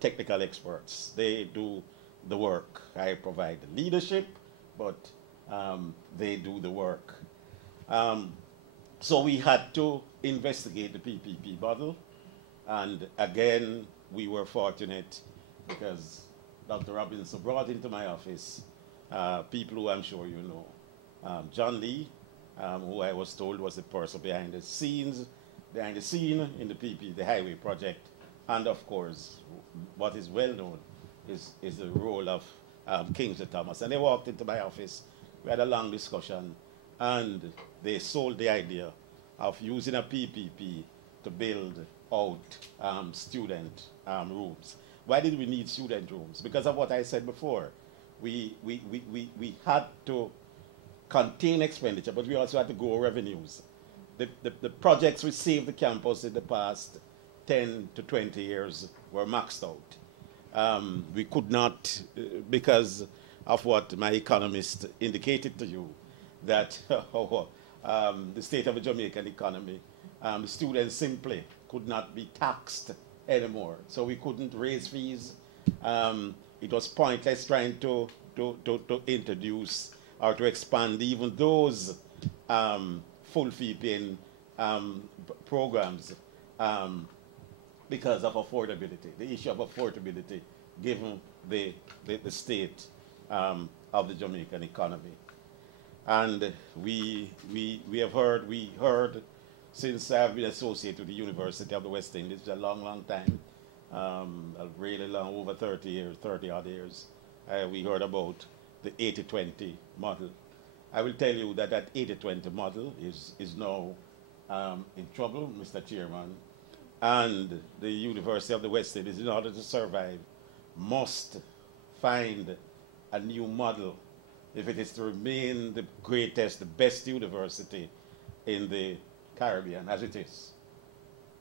technical experts. They do the work. I provide the leadership, but they do the work. So we had to investigate the PPP model, and again, we were fortunate because Dr. Robinson brought into my office people who I'm sure you know. John Lee, who I was told was the person behind the scene in the highway project, and of course, what is well known is the role of Kingsley Thomas. And they walked into my office, we had a long discussion, and they sold the idea of using a PPP to build out student rooms. Why did we need student rooms? Because of what I said before. We had to contain expenditure, but we also had to grow revenues. The projects which saved the campus in the past 10 to 20 years were maxed out. We could not, because of what my economist indicated to you, that the state of the Jamaican economy, students simply could not be taxed anymore. So we couldn't raise fees. It was pointless trying to introduce or to expand even those full fee paying programs because of affordability, the issue of affordability given the state of the Jamaican economy. And we heard since I've been associated with the University of the West Indies, a long time, really long, over 30 years, 30 odd years, we heard about the 80-20 model. I will tell you that that 80-20 model is now in trouble, Mr. Chairman, and the University of the West Indies, in order to survive, must find a new model if it is to remain the greatest, the best university in the Caribbean, as it is.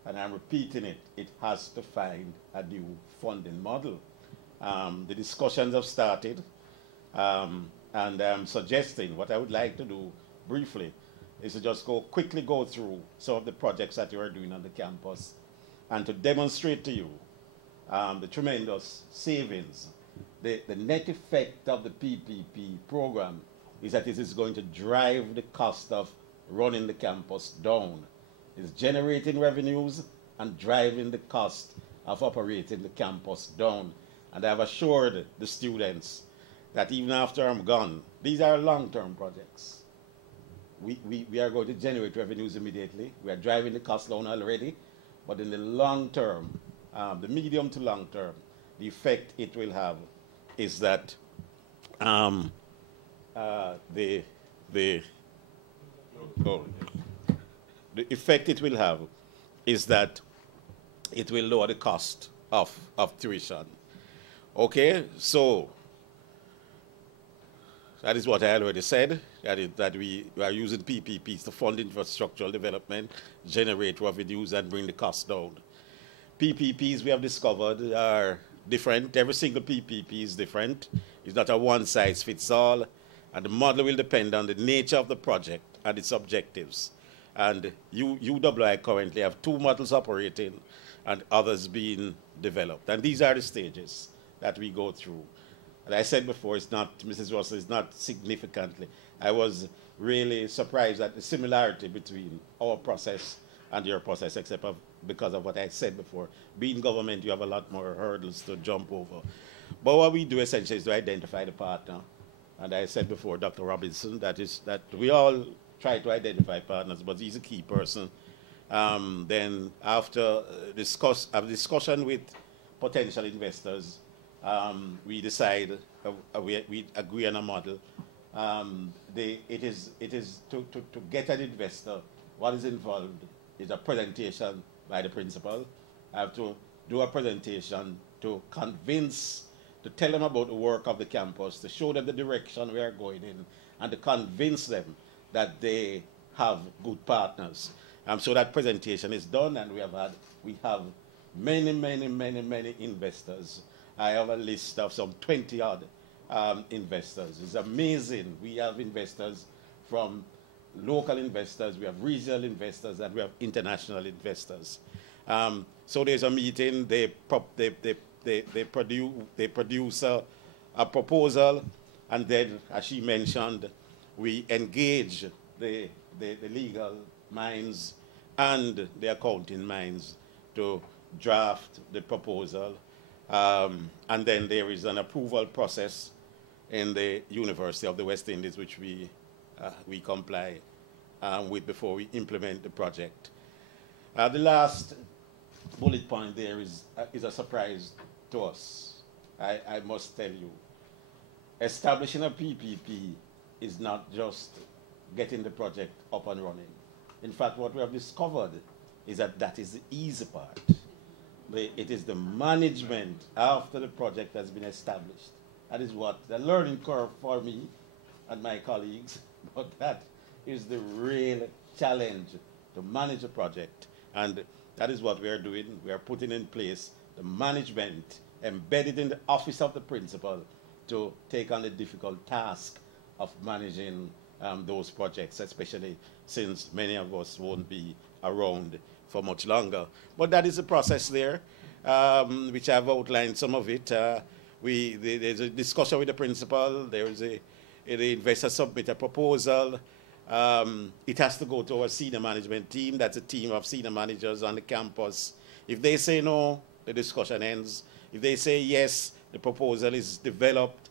And I'm repeating it, it has to find a new funding model. The discussions have started, and I'm suggesting what I would like to do briefly is to just quickly go through some of the projects that you are doing on the campus and to demonstrate to you the tremendous savings. The net effect of the PPP program is that it is going to drive the cost of running the campus down. It's generating revenues and driving the cost of operating the campus down. And I've assured the students that even after I'm gone, these are long-term projects. We are going to generate revenues immediately. We are driving the cost down already. But in the long term, the medium to long term, the effect it will have is that the effect it will have is that it will lower the cost of tuition. Okay, so that is what I already said, that we are using PPPs to fund infrastructural development, generate revenues, and bring the cost down. PPPs, we have discovered, are different. Every single PPP is different. It's not a one-size-fits-all, and the model will depend on the nature of the project and its objectives. And UWI currently have 2 models operating and others being developed. And these are the stages that we go through. And I said before, it's not, Mrs. Russell, it's not significantly. I was really surprised at the similarity between our process and your process, except because of what I said before. Being government, you have a lot more hurdles to jump over. But what we do essentially is to identify the partner. And I said before, Dr. Robinson, that we all try to identify partners, but he's a key person. Then after a discussion with potential investors, we decide, we agree on a model. It is to get an investor, what is involved is a presentation by the principal. I have to do a presentation to convince, to tell them about the work of the campus, to show them the direction we are going in, and to convince them that they have good partners. So that presentation is done, and we have many investors. I have a list of some 20 odd investors. It's amazing. We have investors from local investors, we have regional investors, and we have international investors. So there's a meeting. They produce a proposal, and then, as she mentioned, we engage the legal minds and the accounting minds to draft the proposal. And then there is an approval process in the University of the West Indies, which we comply with before we implement the project. The last bullet point there is a surprise to us. I must tell you, establishing a PPP is not just getting the project up and running. In fact, what we have discovered is that is the easy part. It is the management after the project has been established. That is what the learning curve for me and my colleagues, but that is the real challenge, to manage a project. And that is what we are doing. We are putting in place the management embedded in the office of the principal to take on the difficult task of managing those projects, especially since many of us won't be around for much longer. But that is a process there, which I've outlined some of it. There's a discussion with the principal. The investor submit a proposal. It has to go to our senior management team. That's a team of senior managers on the campus. If they say no, the discussion ends. If they say yes, the proposal is developed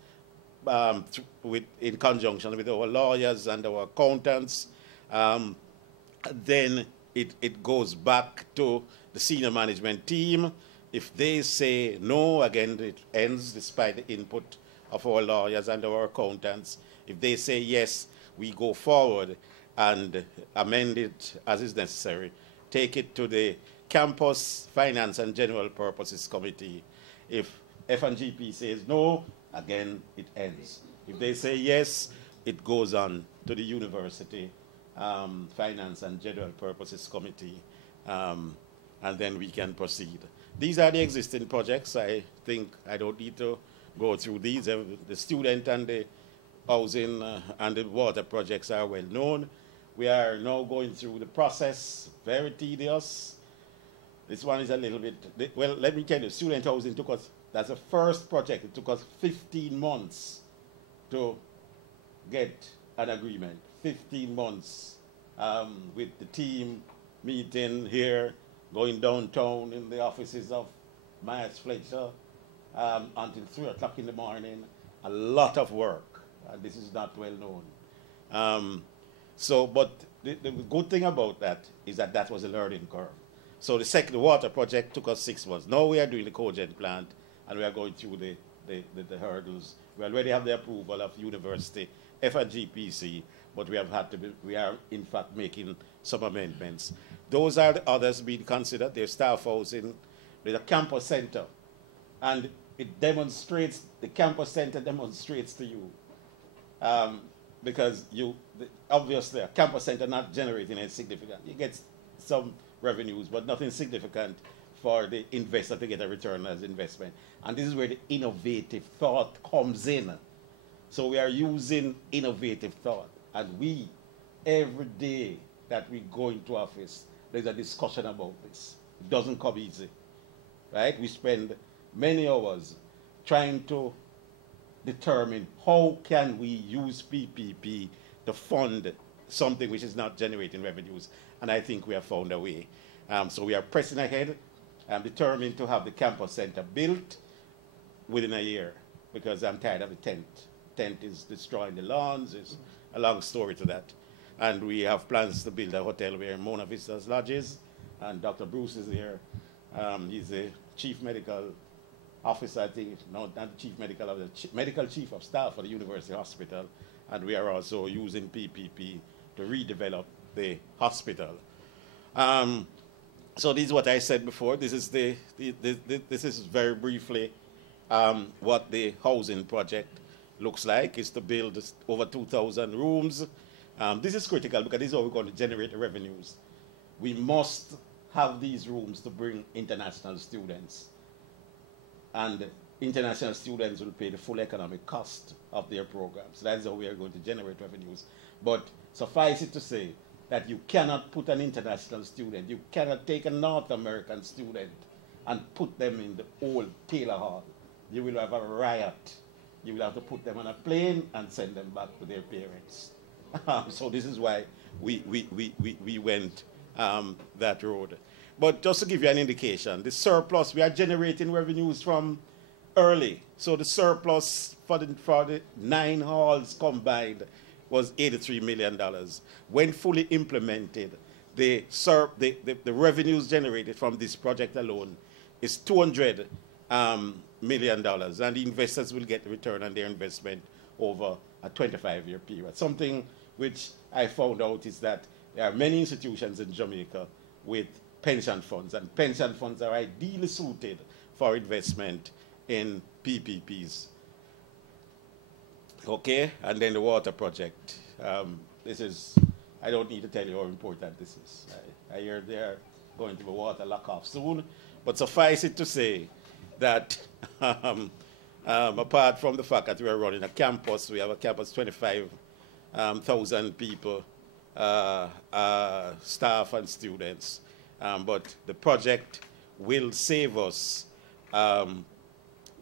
in conjunction with our lawyers and our accountants. Then it goes back to the senior management team. If they say no, again, it ends despite the input of our lawyers and our accountants. If they say yes, we go forward and amend it as is necessary. Take it to the Campus Finance and General Purposes Committee. If F&GP says no, again, it ends. If they say yes, it goes on to the University Finance and General Purposes Committee, and then we can proceed. These are the existing projects. I think I don't need to go through these. The student and the housing and the water projects are well known. We are now going through the process, very tedious. This one is a little bit, well, let me tell you, student housing took us, that's the first project. It took us 15 months to get an agreement. 15 months with the team meeting here, going downtown in the offices of Myers Fletcher until 3 o'clock in the morning. A lot of work, and this is not well known. But the good thing about that is that that was a learning curve. So the water project took us 6 months. Now we are doing the cogen plant, and we are going through the hurdles. We already have the approval of University, F&GPC, but we are in fact making some amendments. Those are the others being considered. There's staff housing, there's a campus center, and it demonstrates, the campus center demonstrates to you, because obviously a campus center not generating any significant, you get some revenues, but nothing significant for the investor to get a return as investment. And this is where the innovative thought comes in. So we are using innovative thought. And we, every day that we go into office, there's a discussion about this. It doesn't come easy, right? We spend many hours trying to determine how can we use PPP to fund something which is not generating revenues. And I think we have found a way. So we are pressing ahead. I'm determined to have the campus center built within a year because I'm tired of the tent. Tent is destroying the lawns. It's a long story to that. And we have plans to build a hotel where Mona Vista's lodges, and Dr. Bruce is here. He's the chief medical officer, I think, no, not chief medical officer, medical chief of staff for the University Hospital. And we are also using PPP to redevelop the hospital. So this is what I said before. This is this is very briefly what the housing project looks like. It's to build over 2,000 rooms. This is critical because this is how we're going to generate the revenues. We must have these rooms to bring international students. And international students will pay the full economic cost of their programs. That's how we are going to generate revenues. But suffice it to say that you cannot put an international student, you cannot take a North American student and put them in the old Taylor Hall. You will have a riot. You will have to put them on a plane and send them back to their parents. So this is why we went that road. But just to give you an indication, the surplus, we are generating revenues from early. So the surplus for the 9 halls combined was $83 million. When fully implemented, the revenues generated from this project alone is $200 million, and the investors will get the return on their investment over a 25-year period. Something which I found out is that there are many institutions in Jamaica with pension funds, and pension funds are ideally suited for investment in PPPs. Okay, and then the water project. This is, I don't need to tell you how important this is. I hear they're going to the water lock-off soon, but suffice it to say that apart from the fact that we are running a campus, we have a campus 25,000 people, staff and students. But the project will save us.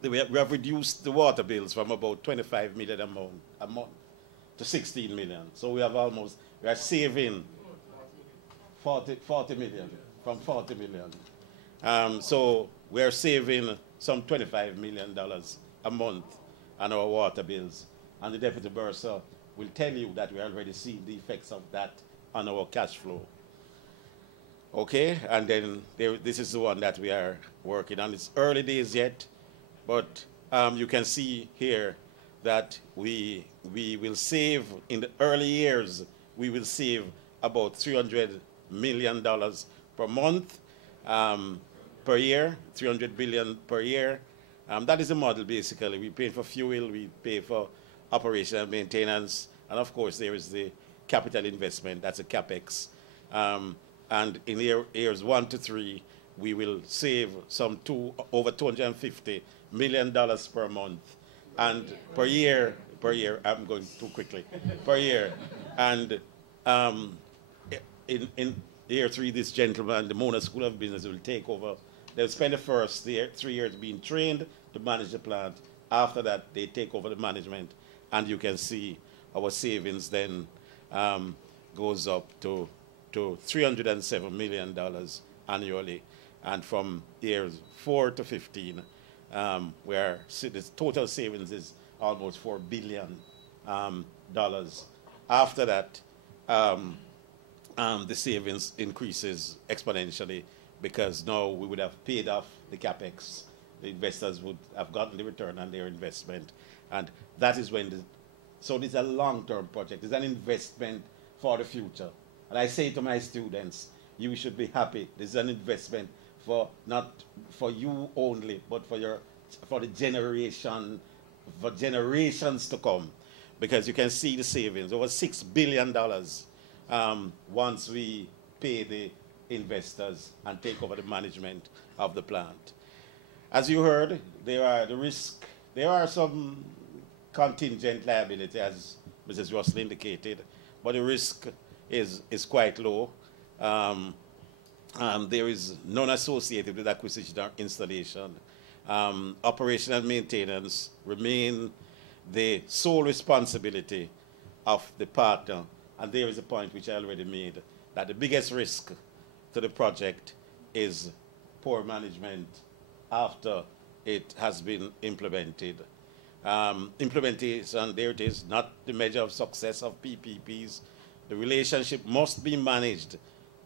We have reduced the water bills from about 25 million a month to 16 million. So we are saving 40 million, from 40 million. So we are saving some $25 million a month on our water bills. And the Deputy Bursar will tell you that we already see the effects of that on our cash flow. Okay, and then this is the one that we are working on. It's early days yet, but you can see here that we will save, in the early years, we will save about $300 million per month, per year, 300 billion per year. That is the model, basically. We pay for fuel, we pay for operation and maintenance, and of course there is the capital investment, that's a CapEx. And in years 1 to 3, we will save some over $250 million per month, and per year, I'm going too quickly, per year. And in year 3, this gentleman, the Mona School of Business, will take over. They'll spend the first 3 years being trained to manage the plant. After that, they take over the management, and you can see our savings then goes up to $307 million annually. And from years 4 to 15, where the total savings is almost $4 billion. After that, the savings increases exponentially, because now we would have paid off the CapEx. The investors would have gotten the return on their investment. And that is when so this is a long-term project. It's an investment for the future. And I say to my students, you should be happy. This is an investment for not for you only, but for the generation, for generations to come. Because you can see the savings, over $6 billion once we pay the investors and take over the management of the plant. As you heard, there are some contingent liability, as Mrs. Russell indicated, but the risk is quite low. There is none associated with acquisition or installation. Operation and maintenance remain the sole responsibility of the partner. And there is a point which I already made, that the biggest risk to the project is poor management after it has been implemented. Implementation, there it is, not the measure of success of PPPs. The relationship must be managed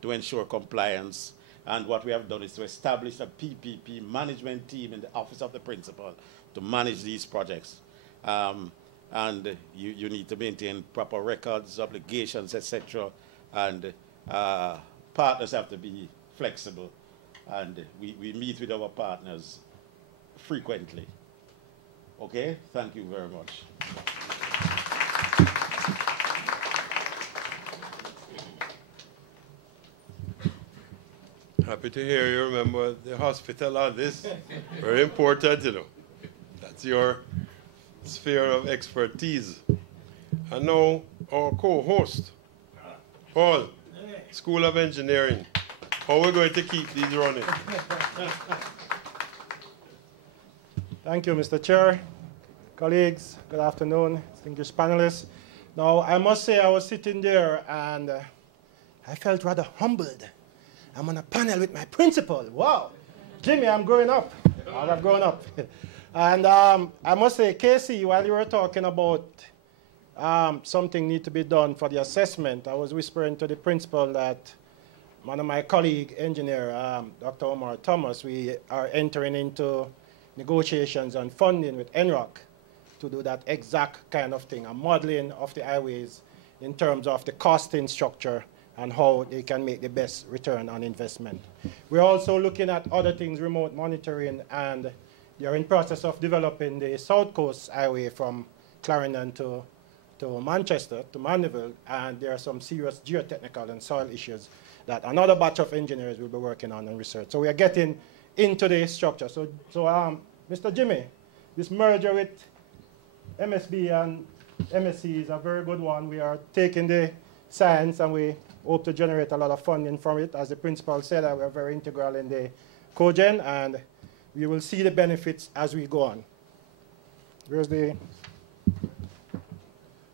to ensure compliance. And what we have done is to establish a PPP management team in the Office of the Principal to manage these projects. And you need to maintain proper records, obligations, etc. And partners have to be flexible. And we meet with our partners frequently. Okay, thank you very much. Happy to hear you remember the hospital on this. Very important, you know. That's your sphere of expertise. And now our co-host, Paul, School of Engineering. How are we going to keep these running? Thank you, Mr. Chair. Colleagues, good afternoon, distinguished panelists. Now, I must say I was sitting there and I felt rather humbled. I'm on a panel with my principal. Wow. Jimmy, I'm growing up. I've grown up. And I must say, Casey, while you were talking about something need to be done for the assessment, I was whispering to the principal that one of my colleague engineer, Dr. Omar Thomas, we are entering into negotiations and funding with NROC to do that exact kind of thing, a modeling of the highways in terms of the costing structure and how they can make the best return on investment. We're also looking at other things, remote monitoring, and they're in process of developing the South Coast Highway from Clarendon to Manchester, to Mandeville, and there are some serious geotechnical and soil issues that another batch of engineers will be working on and research. So we are getting into the structure. So Mr. Jimmy, this merger with MSB and MSC is a very good one. We are taking the science and we hope to generate a lot of funding from it. As the principal said, we are very integral in the cogen, and we will see the benefits as we go on. Where's the...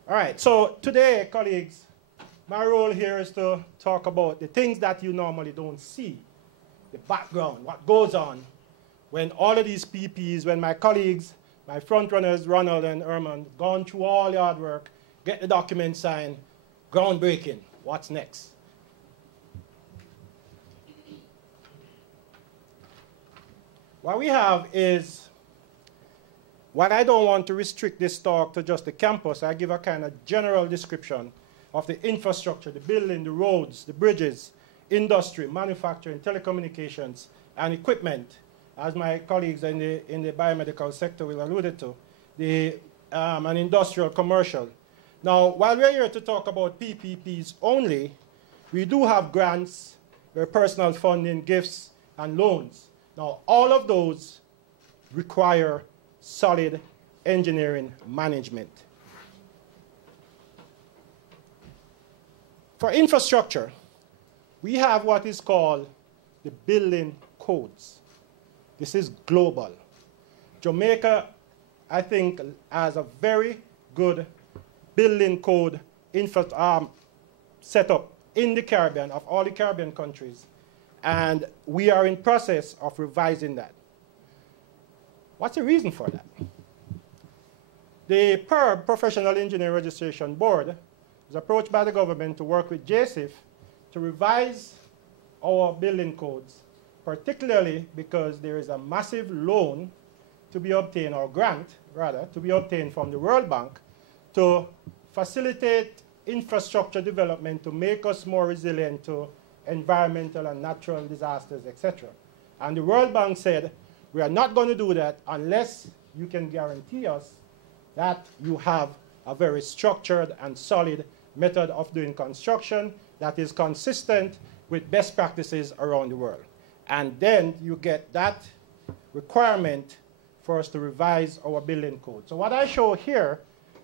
All right, so today, colleagues, my role here is to talk about the things that you normally don't see, the background, what goes on when all of these PPs, when my colleagues, my front runners, Ronald and Herman, gone through all the hard work, get the document signed, groundbreaking, what's next? What we have is, while I don't want to restrict this talk to just the campus, I give a kind of general description of the infrastructure, the building, the roads, the bridges, industry, manufacturing, telecommunications, and equipment, as my colleagues in the biomedical sector will allude to, and industrial, commercial. Now, while we're here to talk about PPPs only, we do have grants, personal funding, gifts, and loans. Now, all of those require solid engineering management. For infrastructure, we have what is called the building codes. This is global. Jamaica, I think, has a very good building code set up in the Caribbean, of all the Caribbean countries, and we are in process of revising that. What's the reason for that? The PERB, Professional Engineering Registration Board, was approached by the government to work with JSIF to revise our building codes, particularly because there is a massive loan to be obtained, or grant, rather, to be obtained from the World Bank to facilitate infrastructure development to make us more resilient to environmental and natural disasters, etc. And the World Bank said, we are not going to do that unless you can guarantee us that you have a very structured and solid method of doing construction that is consistent with best practices around the world. And then you get that requirement for us to revise our building code. So what I show here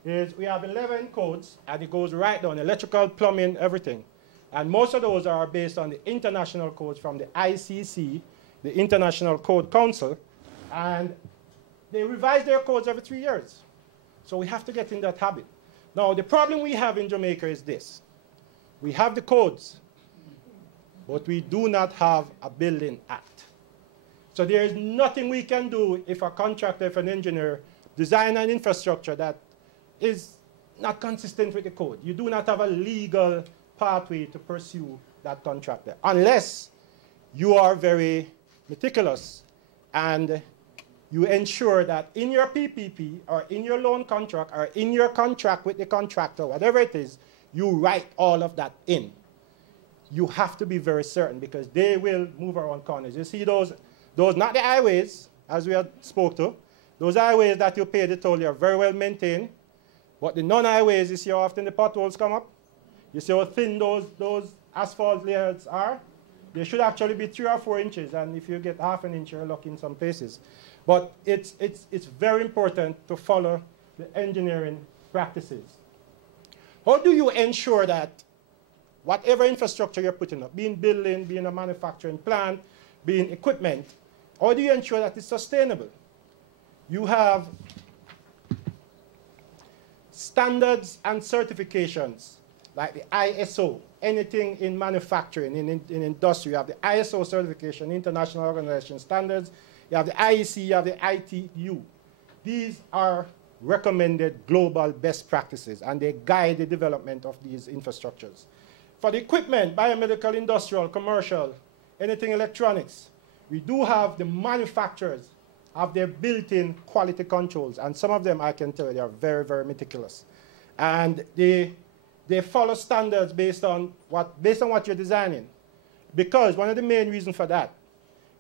is we have 11 codes, and it goes right down, electrical, plumbing, everything. And most of those are based on the international codes from the ICC, the International Code Council, and they revise their codes every 3 years. So we have to get in that habit. Now, the problem we have in Jamaica is this. We have the codes, but we do not have a building act. So there is nothing we can do if a contractor, if an engineer, design an infrastructure that is not consistent with the code. You do not have a legal pathway to pursue that contractor, unless you are very meticulous and you ensure that in your PPP or in your loan contract or in your contract with the contractor, whatever it is, you write all of that in. You have to be very certain, because they will move around corners. You see those not the highways, as we had spoke to, those highways that you pay the toll are very well maintained, but the non-highways, you see how often the potholes come up? You see how thin those asphalt layers are? They should actually be 3 or 4 inches, and if you get half an inch, you're lucky in some places. But it's very important to follow the engineering practices. How do you ensure that whatever infrastructure you're putting up, being building, being a manufacturing plant, being equipment, how do you ensure that it's sustainable? You have standards and certifications, like the ISO, anything in manufacturing, in industry. You have the ISO certification, International Organization Standards. You have the IEC, you have the ITU. These are recommended global best practices, and they guide the development of these infrastructures. For the equipment, biomedical, industrial, commercial, anything electronics, we do have the manufacturers have their built-in quality controls, and some of them, I can tell you, they are very, very meticulous. And they follow standards based on what you're designing. Because one of the main reasons for that,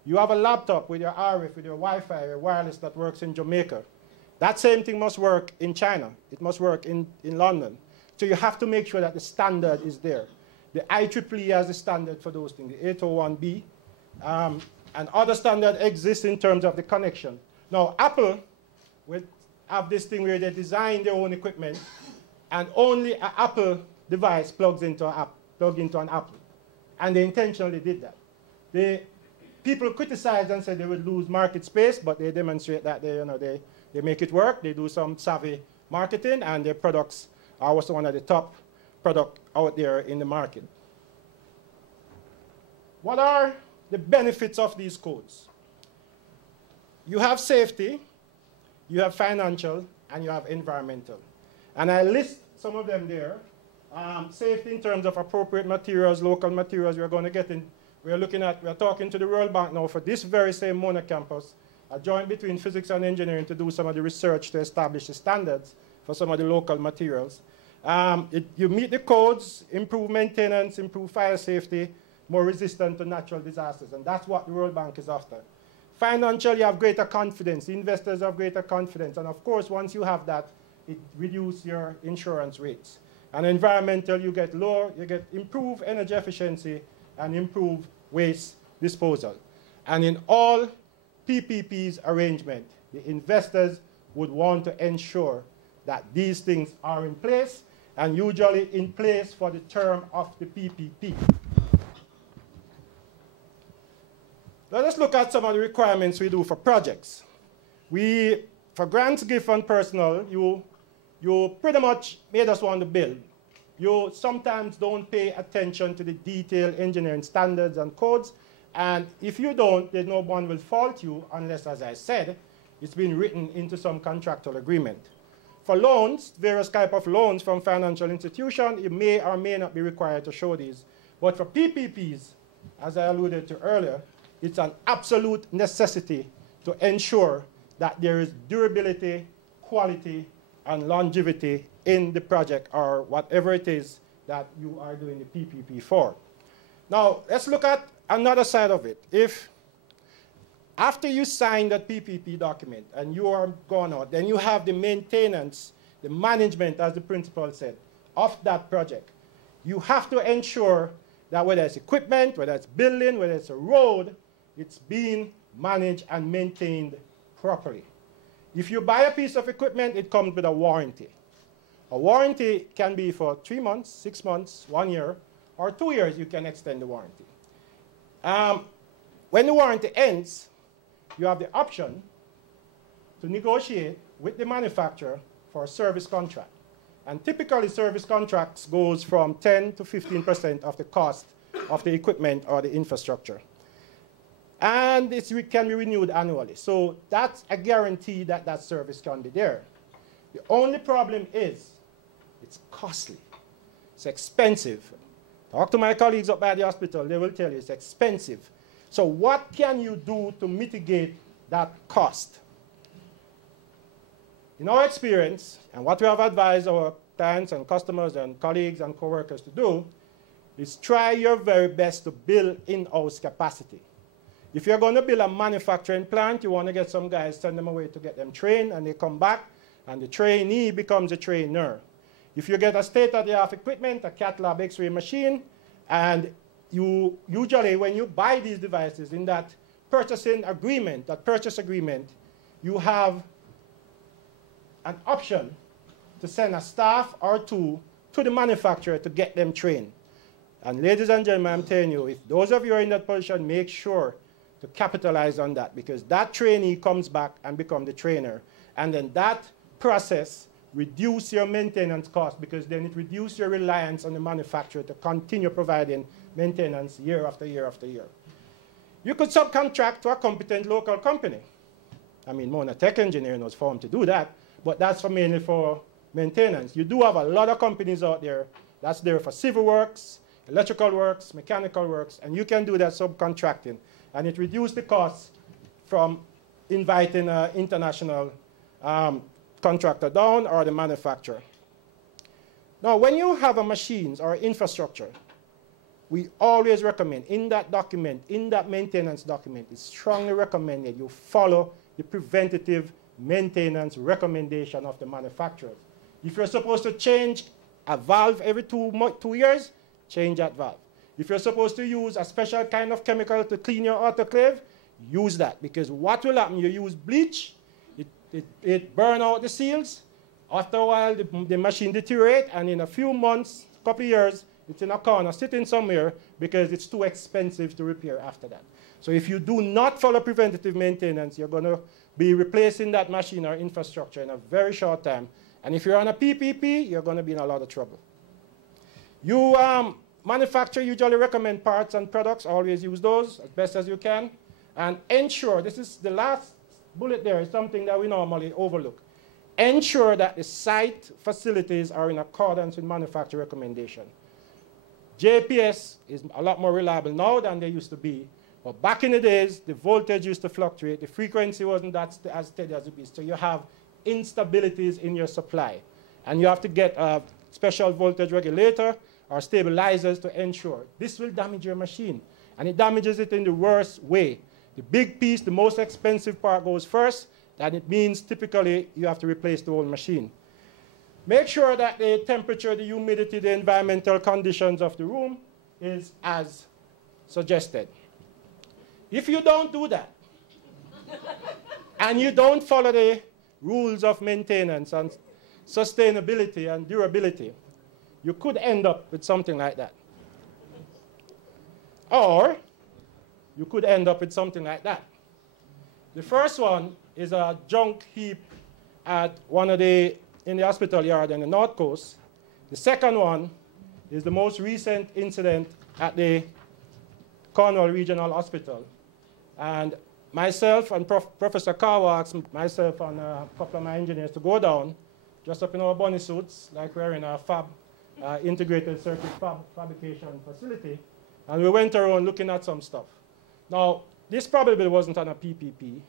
you have a laptop with your RF, with your Wi-Fi, your wireless that works in Jamaica. That same thing must work in China. It must work in London. So you have to make sure that the standard is there. The IEEE has a standard for those things, the 801B. And other standard exists in terms of the connection. Now, Apple will have this thing where they design their own equipment, and only an Apple device plugs into an Apple. And they intentionally did that. People criticized and said they would lose market space, but they demonstrate that they make it work. They do some savvy marketing, and their products are also one of the top products out there in the market. What are the benefits of these codes? You have safety, you have financial, and you have environmental. And I list some of them there. Safety in terms of appropriate materials, local materials. We're going to get in. We're talking to the World Bank now for this very same Mona campus, a joint between physics and engineering to do some of the research to establish the standards for some of the local materials. You meet the codes, improve maintenance, improve fire safety, more resistant to natural disasters, and that's what the World Bank is after. Financially, you have greater confidence. The investors have greater confidence, and of course, once you have that, it reduces your insurance rates. And environmental, you get improved energy efficiency and improved waste disposal. And in all PPP's arrangement, the investors would want to ensure that these things are in place, and usually in place for the term of the PPP. Let us look at some of the requirements we do for projects. For grants, gift, and personal, you pretty much made us want to build. You sometimes don't pay attention to the detailed engineering standards and codes, and if you don't, then no one will fault you unless, as I said, it's been written into some contractual agreement. For loans, various types of loans from financial institutions, you may or may not be required to show these. But for PPPs, as I alluded to earlier, it's an absolute necessity to ensure that there is durability, quality, and longevity in the project or whatever it is that you are doing the PPP for. Now, let's look at another side of it. If after you sign that PPP document and you are gone out, then you have the maintenance, the management, as the principal said, of that project. You have to ensure that whether it's equipment, whether it's building, whether it's a road, it's being managed and maintained properly. If you buy a piece of equipment, it comes with a warranty. A warranty can be for 3 months, 6 months, 1 year, or 2 years, you can extend the warranty. When the warranty ends, you have the option to negotiate with the manufacturer for a service contract. And typically, service contracts goes from 10 to 15% of the cost of the equipment or the infrastructure. And it can be renewed annually. So that's a guarantee that that service can be there. The only problem is it's costly. It's expensive. Talk to my colleagues up at the hospital. They will tell you it's expensive. So what can you do to mitigate that cost? In our experience, and what we have advised our clients and customers and colleagues and coworkers to do, is try your very best to build in-house capacity. If you're going to build a manufacturing plant, you want to get some guys, send them away to get them trained, and they come back, and the trainee becomes a trainer. If you get a state-of-the-art equipment, a cath lab X-ray machine, and you usually, when you buy these devices, in that purchasing agreement, that purchase agreement, you have an option to send a staff or two to the manufacturer to get them trained. And ladies and gentlemen, I'm telling you, if those of you are in that position, make sure to capitalize on that, because that trainee comes back and becomes the trainer. And then that process reduces your maintenance cost, because then it reduces your reliance on the manufacturer to continue providing maintenance year after year after year. You could subcontract to a competent local company. I mean, Mona Tech Engineering was formed to do that, but that's mainly for maintenance. You do have a lot of companies out there that's there for civil works, electrical works, mechanical works, and you can do that subcontracting. And it reduces the costs from inviting an international contractor down or the manufacturer. Now, when you have a machines or infrastructure, we always recommend in that document, in that maintenance document, it's strongly recommended you follow the preventative maintenance recommendation of the manufacturers. If you're supposed to change a valve every 2 years, change that valve. If you're supposed to use a special kind of chemical to clean your autoclave, use that. Because what will happen, you use bleach, it burns out the seals. After a while, the machine deteriorates, and in a few months, couple of years, it's in a corner sitting somewhere because it's too expensive to repair after that. So if you do not follow preventative maintenance, you're going to be replacing that machine or infrastructure in a very short time. And if you're on a PPP, you're going to be in a lot of trouble. You manufacturer usually recommend parts and products. Always use those as best as you can. And ensure, this is the last bullet there, is something that we normally overlook. Ensure that the site facilities are in accordance with manufacturer recommendation. JPS is a lot more reliable now than they used to be. But back in the days, the voltage used to fluctuate. The frequency wasn't as steady as it is. So you have instabilities in your supply. And you have to get a special voltage regulator or stabilizers to ensure. This will damage your machine. And it damages it in the worst way. The big piece, the most expensive part goes first. And it means typically you have to replace the whole machine. Make sure that the temperature, the humidity, the environmental conditions of the room is as suggested. If you don't do that, and you don't follow the rules of maintenance and sustainability and durability, you could end up with something like that. Or you could end up with something like that. The first one is a junk heap at in the hospital yard in the North Coast. The second one is the most recent incident at the Cornwall Regional Hospital. And myself and Professor Carr asked myself and a couple of my engineers to go down, just up in our bunny suits, like we're in a integrated circuit fabrication facility. And we went around looking at some stuff. Now, this probably wasn't on a PPP.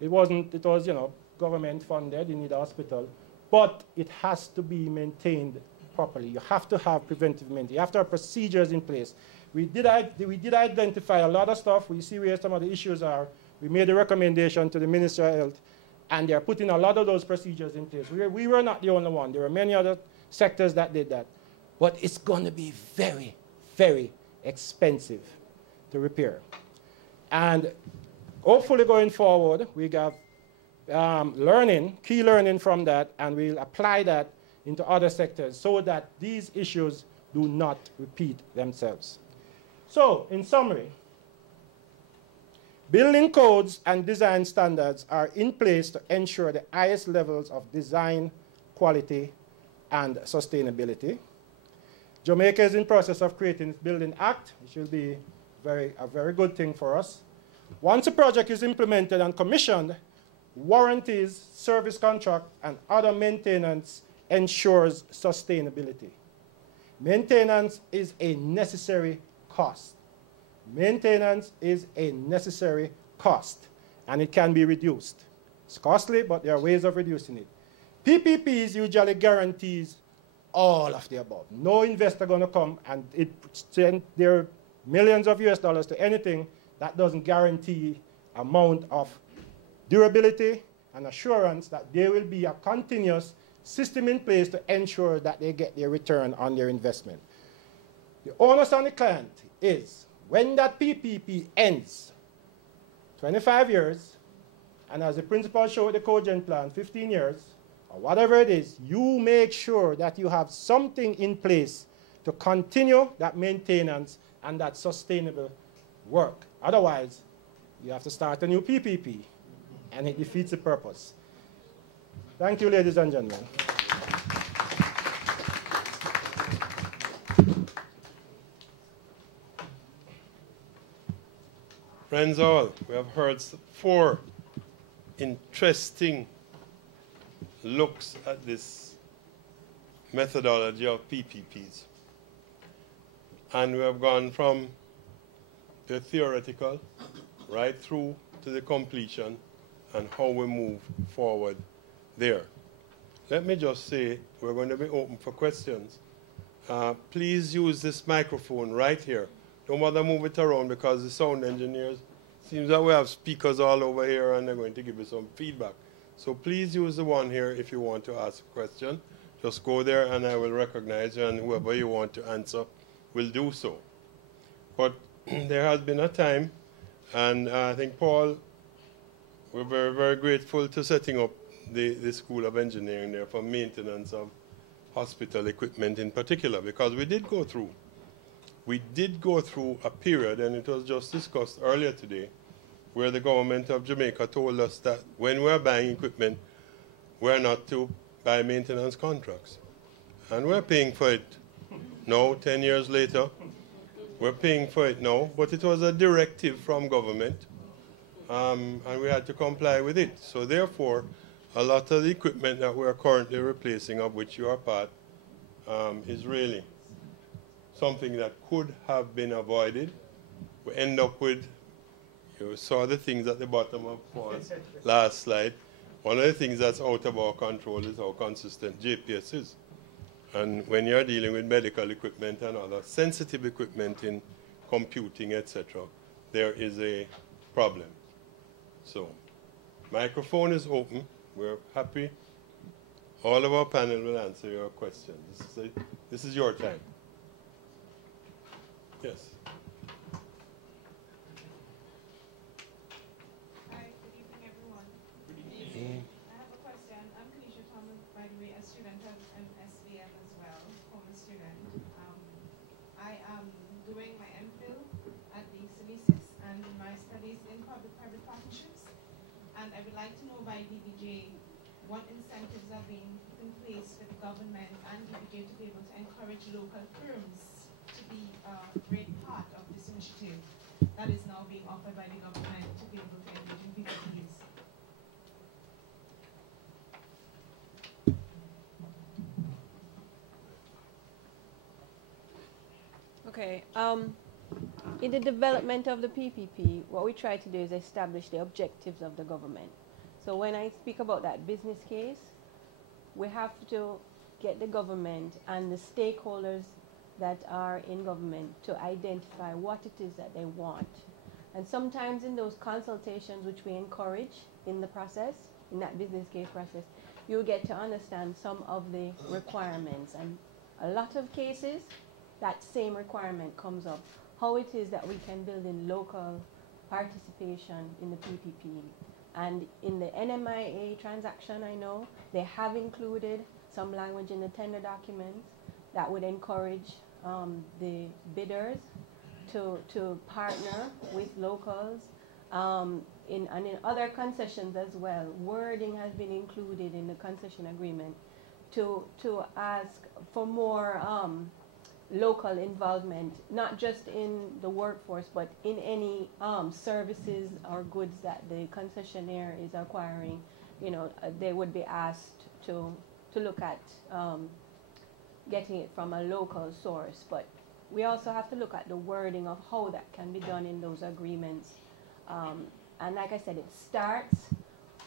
It was, government funded, you need a hospital. But it has to be maintained properly. You have to have preventive maintenance. You have to have procedures in place. We did identify a lot of stuff. We see where some of the issues are. We made a recommendation to the Ministry of Health, and they're putting a lot of those procedures in place. We were not the only one. There were many other sectors that did that. But it's going to be very, very expensive to repair. And hopefully going forward, we got key learning from that, and we'll apply that into other sectors so that these issues do not repeat themselves. So, in summary, building codes and design standards are in place to ensure the highest levels of design, quality, and sustainability. Jamaica is in the process of creating its Building Act, which will be a very good thing for us. Once a project is implemented and commissioned, warranties, service contract, and other maintenance ensures sustainability. Maintenance is a necessary cost. Maintenance is a necessary cost, and it can be reduced. It's costly, but there are ways of reducing it. PPPs usually guarantees all of the above. No investor going to come and send their millions of US dollars to anything that doesn't guarantee amount of durability and assurance that there will be a continuous system in place to ensure that they get their return on their investment. The onus on the client is when that PPP ends, 25 years, and as the principal showed the cogen plan, 15 years, or whatever it is, you make sure that you have something in place to continue that maintenance and that sustainable work. Otherwise, you have to start a new PPP, and it defeats the purpose. Thank you, ladies and gentlemen. Friends all, we have heard 4 interesting looks at this methodology of PPPs. And we have gone from the theoretical right through to the completion and how we move forward there. Let me just say we're going to be open for questions. Please use this microphone right here. Don't bother move it around because the sound engineers, seems that we have speakers all over here and they're going to give you some feedback. So please use the one here if you want to ask a question. Just go there and I will recognize you, and whoever you want to answer will do so. But there has been a time, and I think, Paul, we're very, very grateful to setting up the School of Engineering there for maintenance of hospital equipment in particular, because we did go through a period, and it was just discussed earlier today, where the government of Jamaica told us that when we're buying equipment, we're not to buy maintenance contracts. And we're paying for it now, 10 years later. We're paying for it now, but it was a directive from government, and we had to comply with it. So therefore, a lot of the equipment that we're currently replacing, of which you are part, is really something that could have been avoided. We end up with, you saw the things at the bottom of Paul's last slide. One of the things that's out of our control is how consistent JPS is. And when you're dealing with medical equipment and other sensitive equipment in computing, etc., there is a problem. So, microphone is open. We're happy. All of our panel will answer your questions. This is your time. Yes. Hi, good evening, everyone. Good evening. I have a question. I'm Kanisha Thomas, by the way, a student of MSBM as well, former student. I am doing my MPhil at the Silicis and my studies in public-private partnerships. And I would like to know by DBJ what incentives are being put in place for the government and DBJ to be able to encourage local firms to be a great part of this initiative that is now being offered by the government to be able to engage in PPPs. Okay. In the development of the PPP, what we try to do is establish the objectives of the government. So when I speak about that business case, we have to get the government and the stakeholders that are in government to identify what it is that they want. And sometimes in those consultations, which we encourage in the process, in that business case process, you get to understand some of the requirements. And a lot of cases, that same requirement comes up. How it is that we can build in local participation in the PPP. And in the NMIA transaction, I know, they have included some language in the tender documents that would encourage the bidders to partner with locals. And in other concessions as well, wording has been included in the concession agreement to ask for more local involvement, not just in the workforce, but in any services or goods that the concessionaire is acquiring. You know, they would be asked to look at getting it from a local source. But we also have to look at the wording of how that can be done in those agreements. And like I said, it starts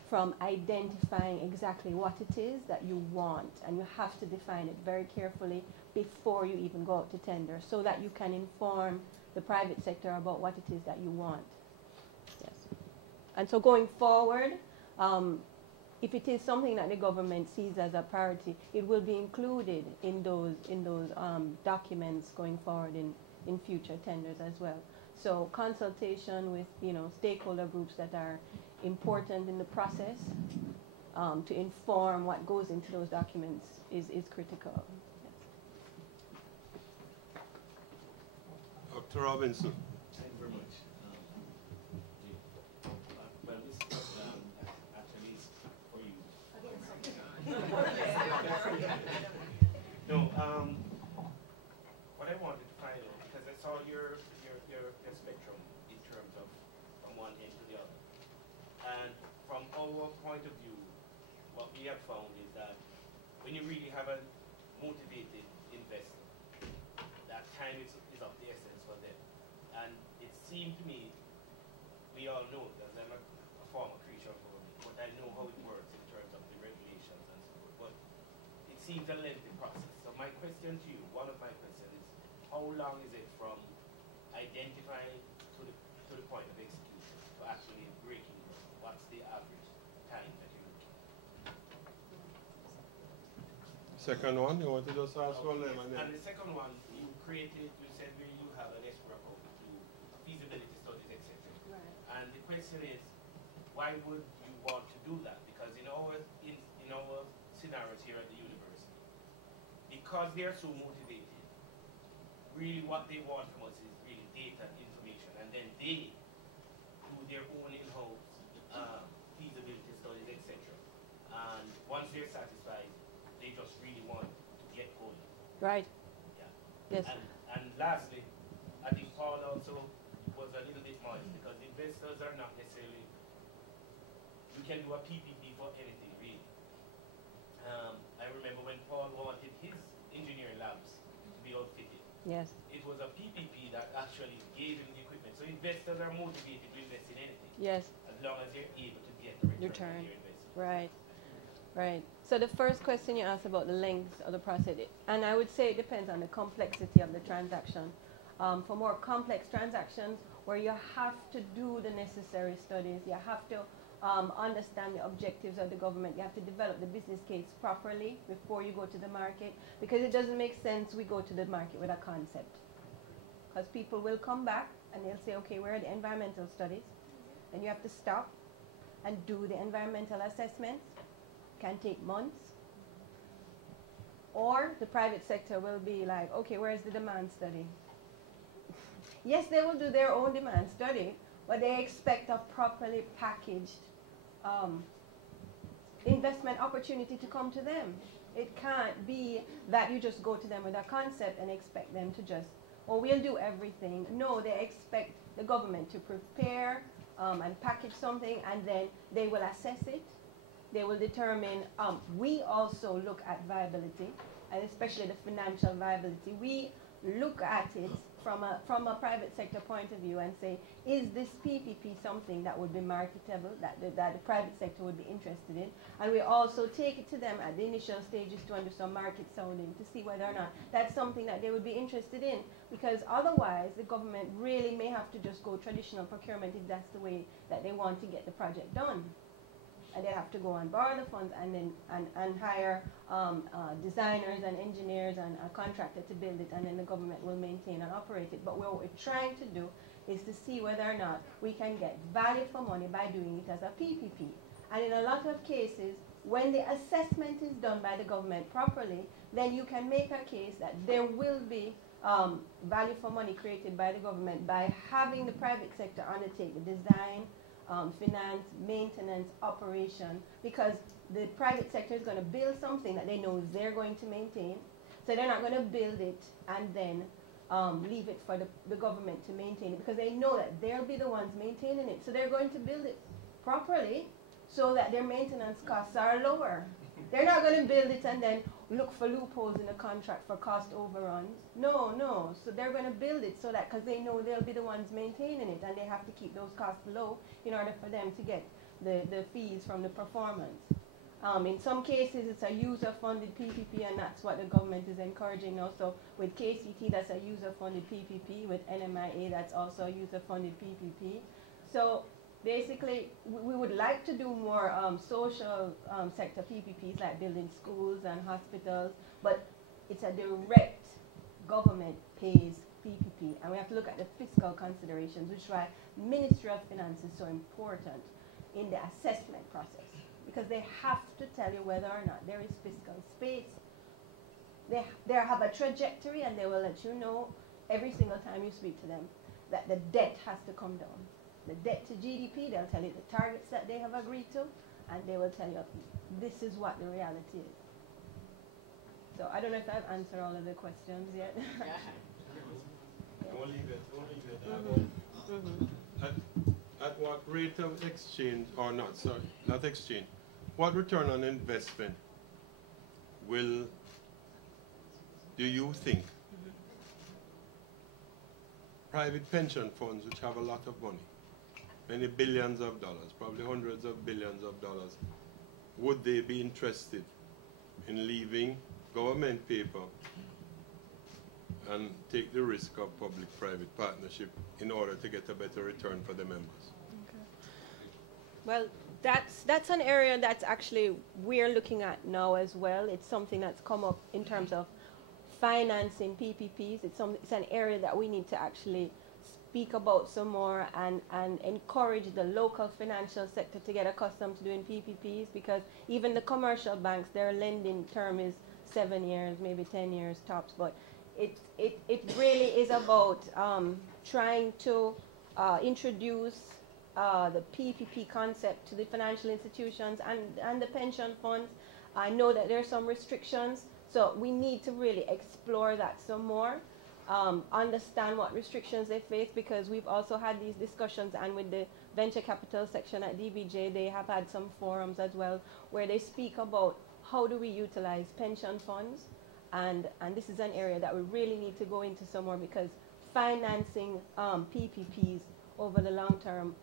from identifying exactly what it is that you want, and you have to define it very carefully before you even go out to tender, so that you can inform the private sector about what it is that you want. Yes. And so going forward, if it is something that the government sees as a priority, it will be included in those documents going forward in future tenders as well. So consultation with stakeholder groups that are important in the process to inform what goes into those documents is critical. Yes. Dr. Robinson. Thank you very much. Well, this question actually is for you. No, what I wanted to find out, because I saw your spectrum in terms of from one end to the other. And from our point of view, what we have found is that when you really have a motivated investor, that time is of the essence for them. And it seemed to me, we all know, because I'm a former creature of government, but I know how it works in terms of the regulations and so forth. But it seems a lengthy process. So my question to you, one of my questions is, how long is it from identifying to the point of execution to actually breaking ground? What's the average time that you're looking at? Second one, you want to just ask one of them? And the second one, you said where you have an escrow account to feasibility studies, etc. Right. And the question is, why would you want to do that, because in our scenarios here at the university, because they are so motivated, really what they want from us is really data and information, and then they do their own in-house feasibility studies, etc. And once they're satisfied, they just really want to get going. Right. Yeah. Yes. And lastly, I think Paul also was a little bit modest, because investors are not necessarily, you can do a PPP for anything really. I remember when Paul wanted his engineering labs to be outfitted. Yes. It was a PPP that actually gave him the equipment. So investors are motivated to invest in anything. Yes. As long as they're able to get the return on their investment. Right. Right. So the first question you asked about the length of the process, and I would say it depends on the complexity of the transaction. For more complex transactions where you have to do the necessary studies, you have to understand the objectives of the government, you have to develop the business case properly before you go to the market, because it doesn't make sense we go to the market with a concept. Because people will come back and they'll say, okay, where are the environmental studies? And you have to stop and do the environmental assessments. Can take months. Or the private sector will be like, okay, where's the demand study? Yes, they will do their own demand study, but they expect a properly packaged investment opportunity to come to them. It can't be that you just go to them with a concept and expect them to just, oh, we'll do everything. No, they expect the government to prepare and package something, and then they will assess it. They will determine, we also look at viability, and especially the financial viability. We look at it from a private sector point of view and say, is this PPP something that would be marketable, that the private sector would be interested in? And we also take it to them at the initial stages to do some market sounding to see whether or not that's something that they would be interested in. Because otherwise, the government really may have to just go traditional procurement if that's the way that they want to get the project done. And they have to go and borrow the funds and then hire designers and engineers and a contractor to build it, and then the government will maintain and operate it. But what we're trying to do is to see whether or not we can get value for money by doing it as a PPP. And in a lot of cases, when the assessment is done by the government properly, then you can make a case that there will be value for money created by the government by having the private sector undertake the design, finance, maintenance, operation, because the private sector is going to build something that they know they're going to maintain. So they're not going to build it and then leave it for the government to maintain it, because they know that they'll be the ones maintaining it. So they're going to build it properly so that their maintenance costs are lower. They're not going to build it and then look for loopholes in the contract for cost overruns. No, no. So they're going to build it so that, because they know they'll be the ones maintaining it, and they have to keep those costs low in order for them to get the fees from the performance. In some cases, it's a user-funded PPP, and that's what the government is encouraging now. So with KCT, that's a user-funded PPP. With NMIA, that's also a user-funded PPP. So basically, we would like to do more social sector PPPs, like building schools and hospitals, but it's a direct government pays PPP, and we have to look at the fiscal considerations, which is why Ministry of Finance is so important in the assessment process, because they have to tell you whether or not there is fiscal space. They have a trajectory, and they will let you know every single time you speak to them that the debt has to come down. The debt to GDP, they'll tell you the targets that they have agreed to, and they will tell you this is what the reality is. So I don't know if I've answered all of the questions yet. Don't leave it. At what rate of exchange, or not, sorry, not exchange, what return on investment do you think private pension funds, which have a lot of money, many billions of dollars, probably hundreds of billions of dollars, would they be interested in leaving government paper and take the risk of public-private partnership in order to get a better return for the members? Okay. Well, that's an area that's actually we're looking at now as well. It's something that's come up in terms of financing PPPs. It's an area that we need to actually speak about some more and encourage the local financial sector to get accustomed to doing PPPs, because even the commercial banks, their lending term is 7 years, maybe 10 years tops, but it really is about trying to introduce the PPP concept to the financial institutions and the pension funds. I know that there are some restrictions, so we need to really explore that some more, understand what restrictions they face, because we've also had these discussions, and with the venture capital section at DBJ, they have had some forums as well where they speak about how do we utilize pension funds, and this is an area that we really need to go into some more, because financing PPPs over the long term,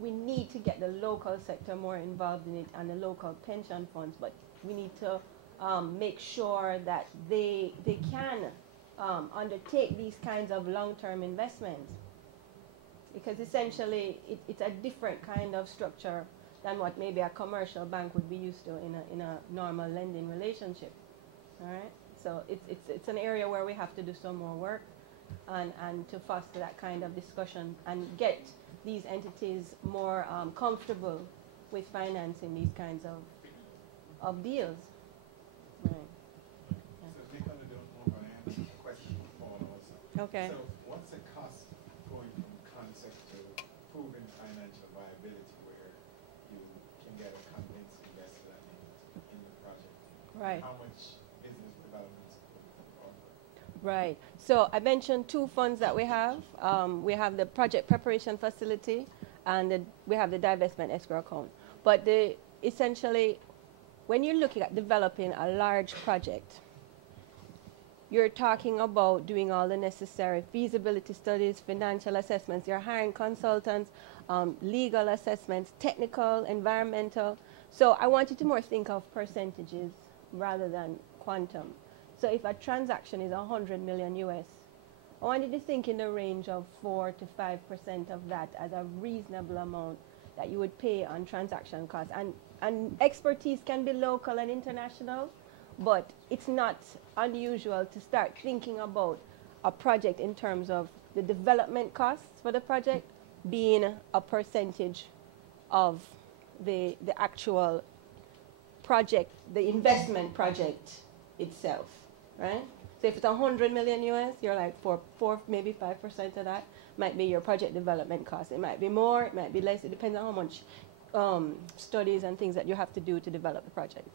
we need to get the local sector more involved in it and the local pension funds, but we need to make sure that they can undertake these kinds of long-term investments, because essentially it's a different kind of structure than what maybe a commercial bank would be used to in a normal lending relationship. All right, so it's an area where we have to do some more work and to foster that kind of discussion and get these entities more comfortable with financing these kinds of deals. Right. Yeah. So if you're going to do more, I have a question for Paul also. Okay. So what's the cost going from concept to proven financial viability where you can get a convinced investor in the project? Right. How much business development support? Right. So I mentioned two funds that we have. We have the project preparation facility, and we have the divestment escrow account. But essentially, when you're looking at developing a large project, you're talking about doing all the necessary feasibility studies, financial assessments. You're hiring consultants, legal assessments, technical, environmental. So I want you to more think of percentages rather than quantum. So if a transaction is 100 million US, I want you to think in the range of 4 to 5% of that as a reasonable amount that you would pay on transaction costs. And expertise can be local and international, but it's not unusual to start thinking about a project in terms of the development costs for the project being a percentage of the actual project, the investment project itself, right? So if it's 100 million US, you're like 4 maybe 5% of that might be your project development cost. It might be more, it might be less. It depends on how much studies and things that you have to do to develop the project.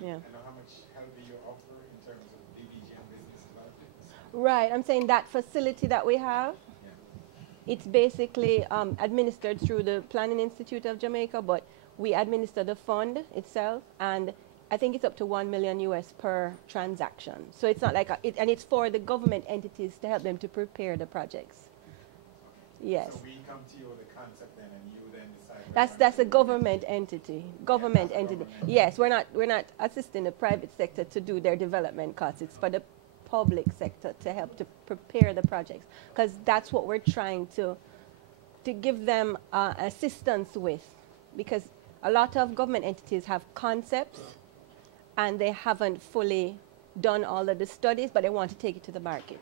Yeah. And how much help do you offer in terms of DBGM business development? Right. I'm saying that facility that we have, it's basically administered through the Planning Institute of Jamaica, but we administer the fund itself, and I think it's up to 1 million US per transaction. So it's not like, and it's for the government entities to help them to prepare the projects. Okay. Yes. So we come to you with a concept then, and you then decide. That's a government entity. Government entity. Yes, we're not assisting the private sector to do their development costs. It's for the public sector to help to prepare the projects, because that's what we're trying to give them assistance with, because a lot of government entities have concepts and they haven't fully done all of the studies, but they want to take it to the market.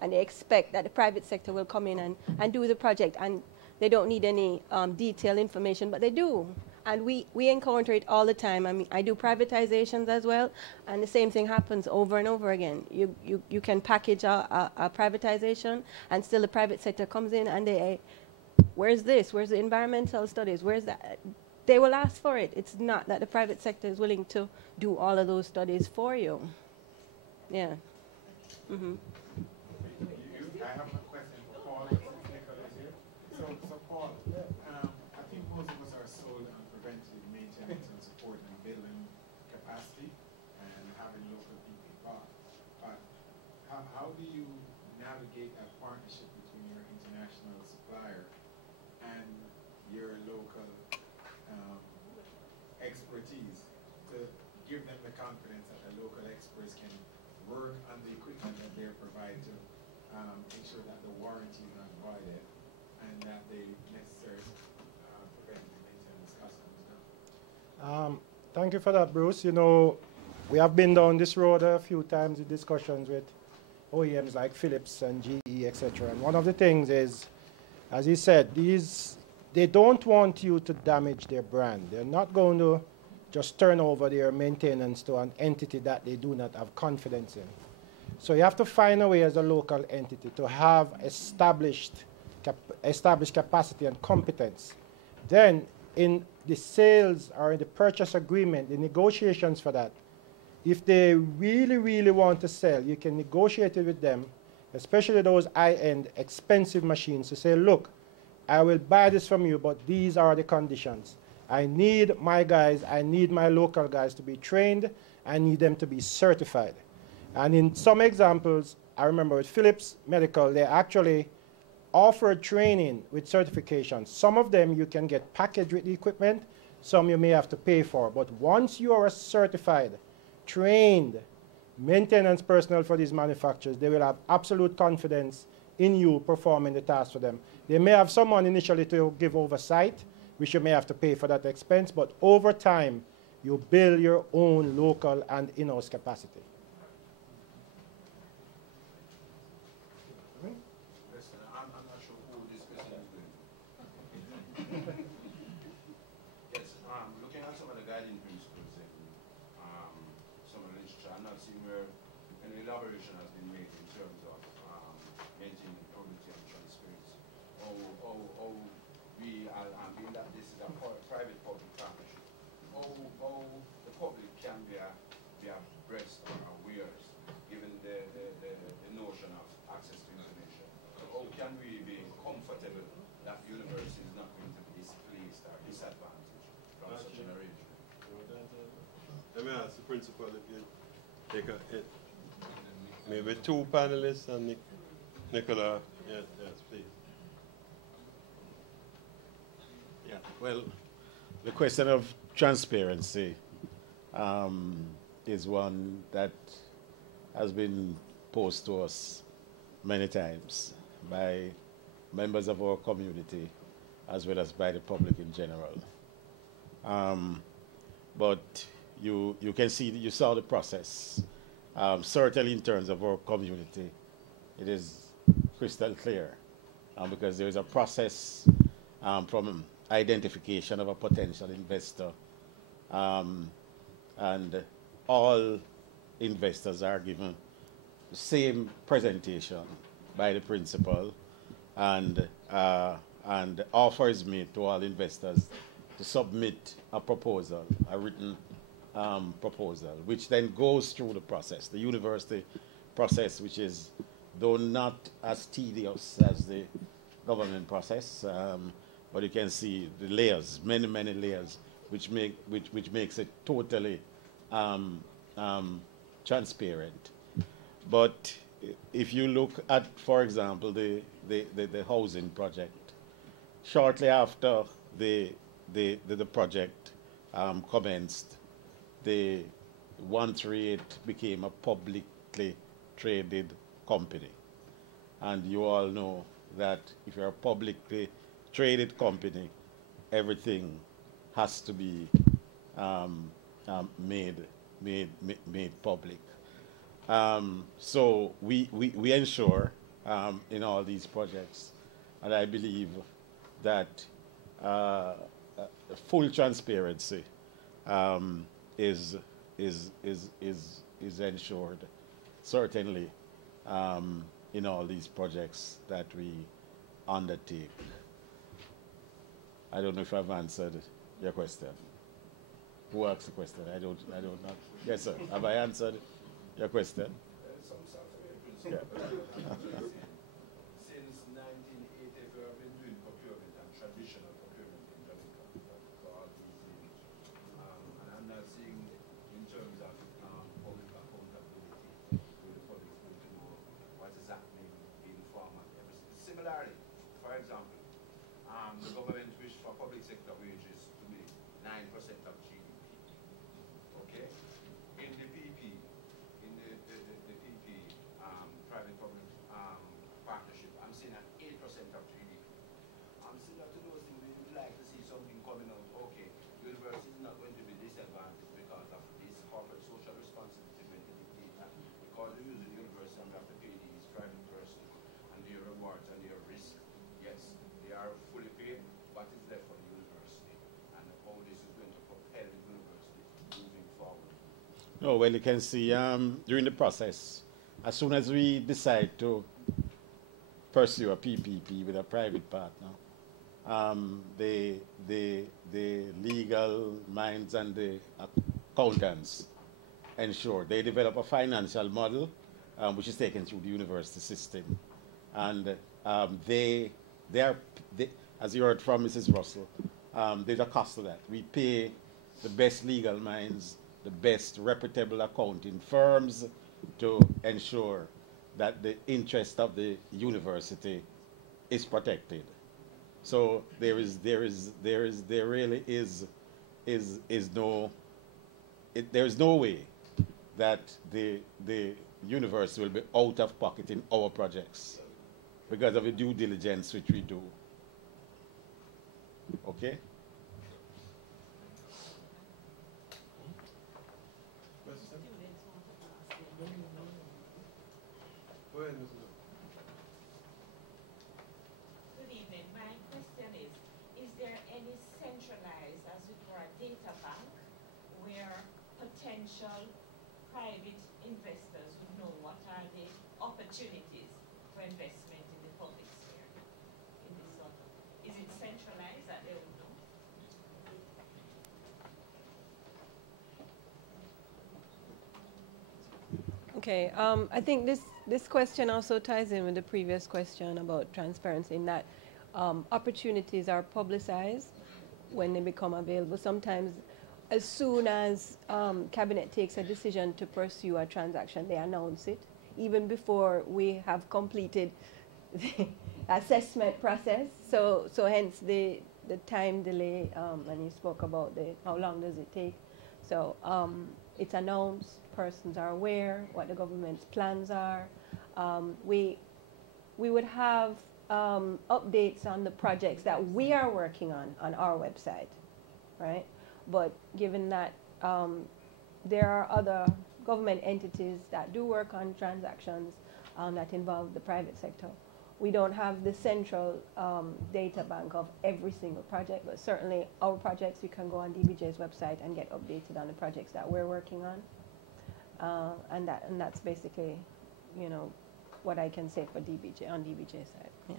And they expect that the private sector will come in and do the project, and they don't need any detailed information, but they do. And we encounter it all the time. I mean, I do privatizations as well, and the same thing happens over and over again. You can package a privatization, and still the private sector comes in and they, where's this? Where's the environmental studies? Where's that? They will ask for it. It's not that the private sector is willing to do all of those studies for you. Yeah. Mm-hmm. I have a question for Paul, since Nicholas here. So Paul, I think most of us are sold on preventive maintenance and support and building capacity and having local people involved. But how do you navigate a partnership between your international supplier and your local expertise to give them the confidence that the local experts can work on the equipment that they're provided to ensure that the warranty is not voided and that the necessary preventive maintenance custom is done? Thank you for that, Bruce. You know, we have been down this road a few times in discussions with OEMs like Philips and GE, etc. And one of the things is, as he said, they don't want you to damage their brand. They're not going to just turn over their maintenance to an entity that they do not have confidence in. So you have to find a way as a local entity to have established capacity and competence. Then in the sales or in the purchase agreement, the negotiations for that, if they really, really want to sell, you can negotiate it with them, especially those high-end, expensive machines, to say, look, I will buy this from you, but these are the conditions. I need my guys, I need my local guys to be trained, I need them to be certified. And in some examples, I remember with Philips Medical, they actually offered training with certification. Some of them you can get packaged with the equipment, some you may have to pay for. But once you are a certified, trained maintenance personnel for these manufacturers, they will have absolute confidence in you performing the task for them. They may have someone initially to give oversight, which you may have to pay for that expense, but over time, you build your own local and in-house capacity. Listen, I'm not sure who this person is going. Yes, looking at some of the guiding principles in some of the literature, I'm not seeing where an elaboration has been made in terms of maintaining probability and transparency. Or we are being that this is a private-public partnership. How the public can be abreast or aware, given the notion of access to information. How can we be comfortable that the university is not going to be displaced or disadvantaged from such an arrangement? Let me ask the principal if you take it. Maybe two panelists and Nicola. Yes, please. Yeah, well, the question of transparency is one that has been posed to us many times by members of our community as well as by the public in general. But you can see, you saw the process. Certainly in terms of our community, it is crystal clear because there is a process from identification of a potential investor, and all investors are given the same presentation by the principal, and offer is made to all investors to submit a proposal, a written proposal, which then goes through the process, the university process, which is though not as tedious as the government process, but you can see the layers, many layers, which makes it totally transparent. But if you look at, for example, the housing project, shortly after the project commenced, the 138 became a publicly traded company. And you all know that if you're a publicly traded company, everything has to be made public. So we ensure in all these projects, and I believe that full transparency is ensured, certainly in all these projects that we undertake. I don't know if I've answered your question. Who asked the question? I don't know. Yes, sir. Have I answered your question? Yeah. Since 1980, we have been doing procurement and traditional procurement in Jamaica for all these years. And I'm not seeing, in terms of public accountability, where the public is going to know what is happening in farm and everything. Similarly, for example, the government wished for public sector wages to be 9% of GDP. Okay? In the PP, in the PP private-public partnership, I'm seeing at 8% of GDP. Similar to those things, we would like to see something coming out. Okay, university is not going to be disadvantaged because of this corporate social responsibility when they dictate that. Because we use the university and we have to pay these No, well, you can see during the process, as soon as we decide to pursue a PPP with a private partner, the legal minds and the accountants ensure they develop a financial model which is taken through the university system. And as you heard from Mrs. Russell, there's a cost to that. We pay the best legal minds, the best reputable accounting firms to ensure that the interest of the university is protected. So there really is no way that the university will be out of pocket in our projects because of the due diligence which we do. Okay? Go ahead, Mrs. Good evening. My question is there any centralized, as it were, data bank where potential private investors would know what are the opportunities for investment in the public sphere in this sort of, is it centralized that they would know? Okay, I think this question also ties in with the previous question about transparency in that opportunities are publicized when they become available. Sometimes as soon as Cabinet takes a decision to pursue a transaction, they announce it, even before we have completed the assessment process. So hence the time delay, and you spoke about how long does it take. So it's announced, persons are aware what the government's plans are. We would have updates on the projects that we are working on our website, right? But given that there are other government entities that do work on transactions that involve the private sector, we don't have the central data bank of every single project, but certainly our projects, you can go on DBJ's website and get updated on the projects that we're working on. And that's basically, you know, what I can say for DBJ, on DBJ's side. Yeah.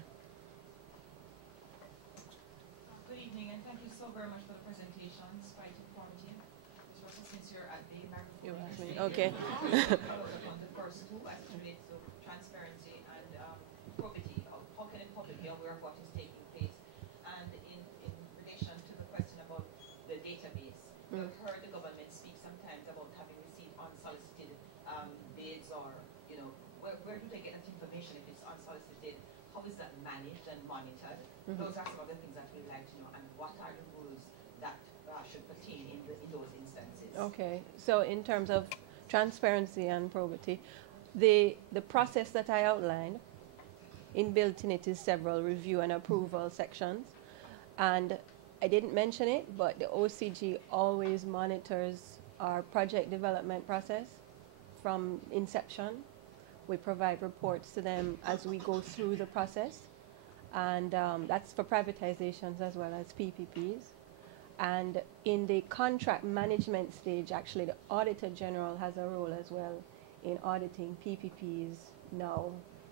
Good evening, and thank you so very much for the presentations. Quite informative. Ms. Russell, since you're at the microphone. Okay. The person who, as it relates to transparency and probity, how can the public be aware of what is taking place? And in relation to the question about the database, we've heard the government speak sometimes about having received unsolicited bids, or, you know, where do they get that information if it's unsolicited? How is that managed and monitored? Those are some of the things that we'd like to know, and what are the rules that should pertain in those instances? Okay, so in terms of transparency and probity, the process that I outlined, inbuilt in it is several review and approval sections. And I didn't mention it, but the OCG always monitors our project development process from inception. We provide reports to them as we go through the process. And that's for privatizations as well as PPPs. And in the contract management stage, actually, the Auditor General has a role as well in auditing PPPs now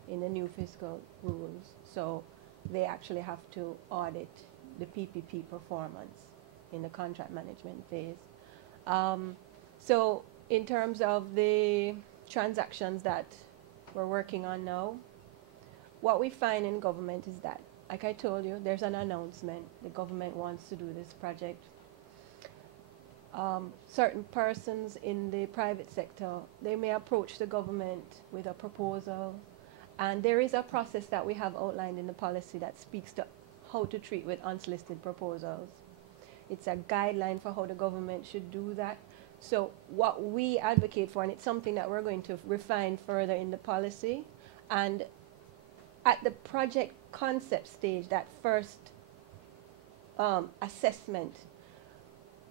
in the new fiscal rules. So they actually have to audit the PPP performance in the contract management phase. So in terms of the transactions that we're working on now, what we find in government is that, like I told you, there's an announcement. The government wants to do this project. Certain persons in the private sector, they may approach the government with a proposal. And there is a process that we have outlined in the policy that speaks to how to treat with unsolicited proposals. It's a guideline for how the government should do that. So what we advocate for, and it's something that we're going to refine further in the policy, and at the project concept stage, that first assessment,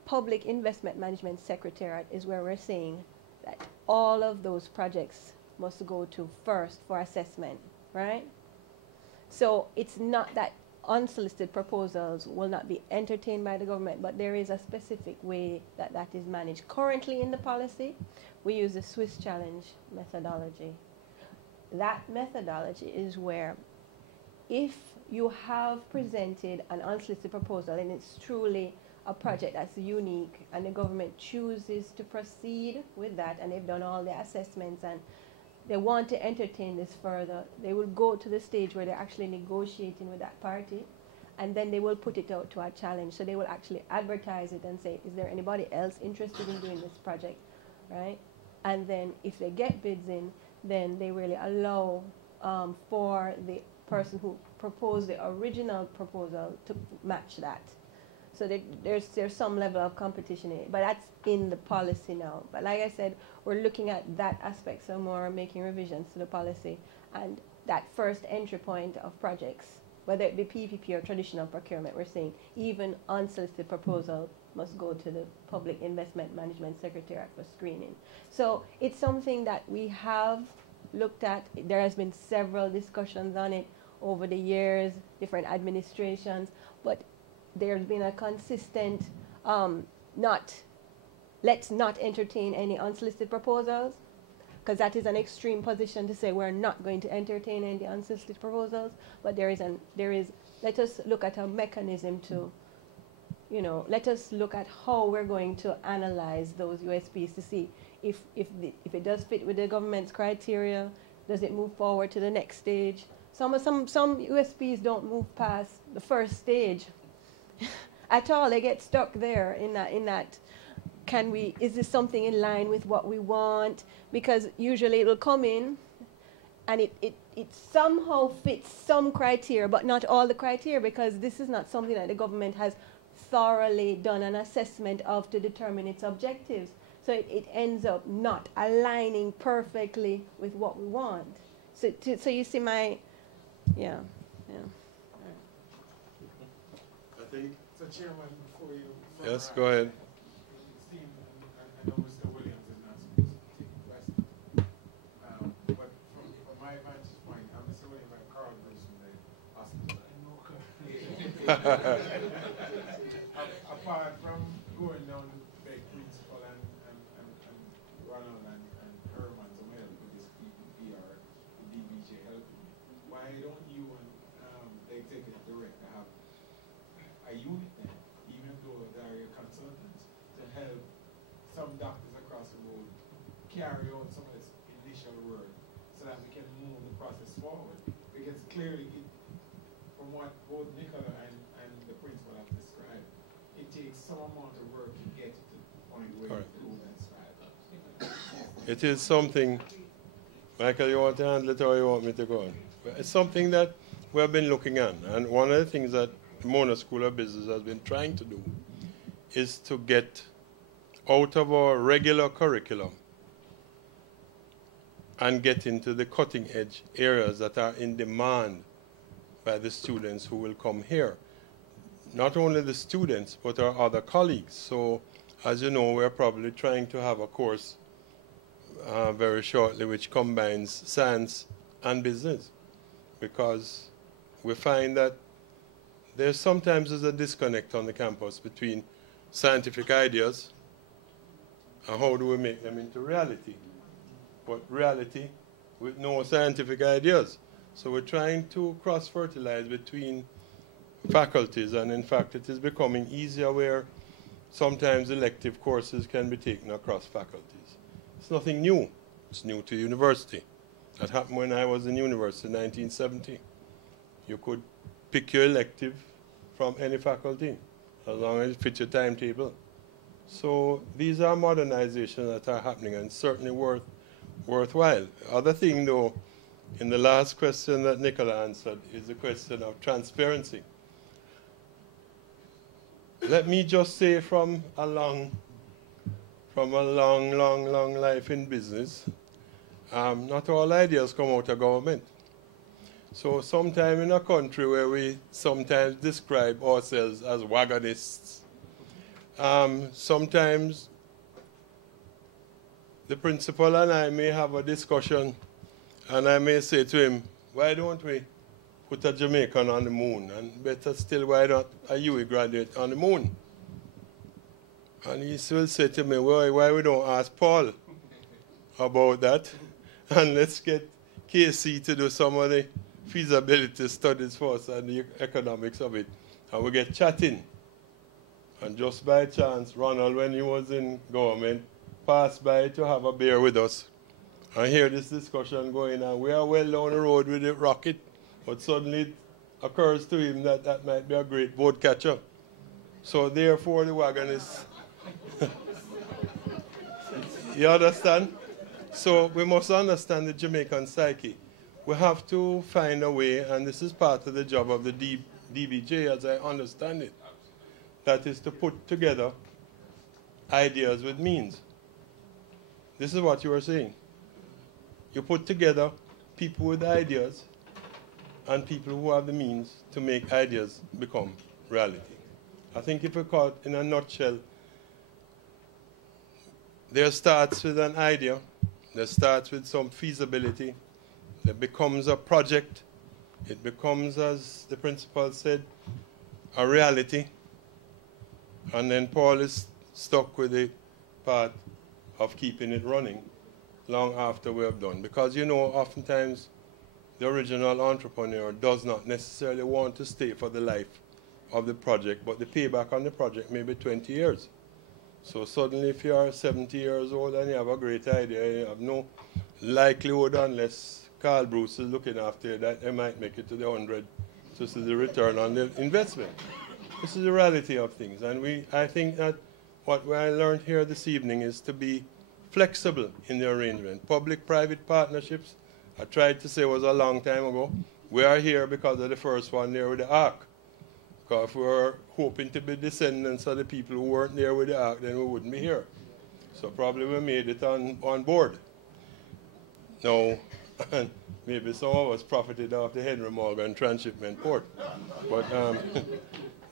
Public Investment Management Secretariat is where we're saying that all of those projects must go to first for assessment, right? So it's not that unsolicited proposals will not be entertained by the government, but there is a specific way that that is managed. Currently in the policy, we use the Swiss challenge methodology. That methodology is where if you have presented an unsolicited proposal and it's truly a project that's unique and the government chooses to proceed with that and they've done all the assessments and they want to entertain this further, they will go to the stage where they're actually negotiating with that party, and then they will put it out to a challenge. So they will actually advertise it and say, is there anybody else interested in doing this project, right? And then if they get bids in, then they really allow for the person who proposed the original proposal to match that. So there's some level of competition in it, but that's in the policy now. But like I said, we're looking at that aspect some more, making revisions to the policy, and that first entry point of projects, whether it be PPP or traditional procurement, we're saying even unsolicited proposal must go to the Public Investment Management Secretariat for screening. So it's something that we have looked at. There has been several discussions on it over the years, different administrations, but there's been a consistent let's not entertain any unsolicited proposals, because that is an extreme position to say we're not going to entertain any unsolicited proposals, but let us look at a mechanism to, let us look at how we're going to analyze those USPs to see if it does fit with the government's criteria, does it move forward to the next stage. Some USPs don't move past the first stage at all. They get stuck there in that. Is this something in line with what we want? Because usually it will come in and it somehow fits some criteria, but not all the criteria, because this is not something that the government has thoroughly done an assessment of to determine its objectives. So it ends up not aligning perfectly with what we want. So you see my, yeah. I think. So Chairman, before you... Yes, go ahead. I know Mr. Williams is not supposed to take the question. But from my vantage point, I'm Mr. Williams and Carl Bruce from the hospital. Apart from going down to beg principal and Ronald and Herman to help with this PPP or the DBJ helping me, why don't you and the executive director have a unit then, even though they are your consultants, to help some doctors across the road carry out some of this initial work so that we can move the process forward? Because clearly, from what both Nicola and the principal have described, it takes some amount of work to get to the point where you do that strategy. It is something, Michael, you want to handle it or you want me to go on? It's something that we have been looking at, and one of the things that the Mona School of Business has been trying to do is to get out of our regular curriculum and get into the cutting edge areas that are in demand by the students who will come here. Not only the students, but our other colleagues. So, as you know, we're probably trying to have a course very shortly which combines science and business, because we find that there's sometimes a disconnect on the campus between scientific ideas and how do we make them into reality. But reality with no scientific ideas. So we're trying to cross-fertilize between faculties, and in fact it is becoming easier where sometimes elective courses can be taken across faculties. It's nothing new. It's new to university. That happened when I was in university in 1970. You could pick your elective from any faculty as long as it fits your timetable. So these are modernizations that are happening and certainly worthwhile. The other thing, though, in the last question that Nicola answered is the question of transparency. Let me just say from a long life in business, not all ideas come out of government. So sometime in a country where we sometimes describe ourselves as wagonists, sometimes the principal and I may have a discussion and I may say to him, why don't we put a Jamaican on the moon? And better still, why not a UWI graduate on the moon? And he will say to me, well, why we don't ask Paul about that? And let's get KC to do some of the feasibility studies for us and the economics of it. And we get chatting. And just by chance, Ronald, when he was in government, passed by to have a beer with us. And hear this discussion going on. We are well down the road with the rocket, but suddenly it occurs to him that that might be a great boat catcher. So therefore the wagon is... You understand? So we must understand the Jamaican psyche. We have to find a way, and this is part of the job of the DBJ as I understand it, that is to put together ideas with means. This is what you were saying. You put together people with ideas and people who have the means to make ideas become reality. I think if we call it in a nutshell, there starts with an idea, there starts with some feasibility, there becomes a project, it becomes, as the principal said, a reality, and then Paul is stuck with the part of keeping it running long after we have done. Because, you know, oftentimes the original entrepreneur does not necessarily want to stay for the life of the project, but the payback on the project may be 20 years. So suddenly if you are 70 years old and you have a great idea, you have no likelihood, unless Carl Bruce is looking after you, that they might make it to the 100. So this is the return on the investment. This is the reality of things. And I think that what I learned here this evening is to be flexible in the arrangement. Public-private partnerships, I tried to say was a long time ago. We are here because of the first one there with the Ark. Because if we were hoping to be descendants of the people who weren't there with the Ark, then we wouldn't be here. So probably we made it on board. Now, maybe some of us profited off the Henry Morgan transshipment port. But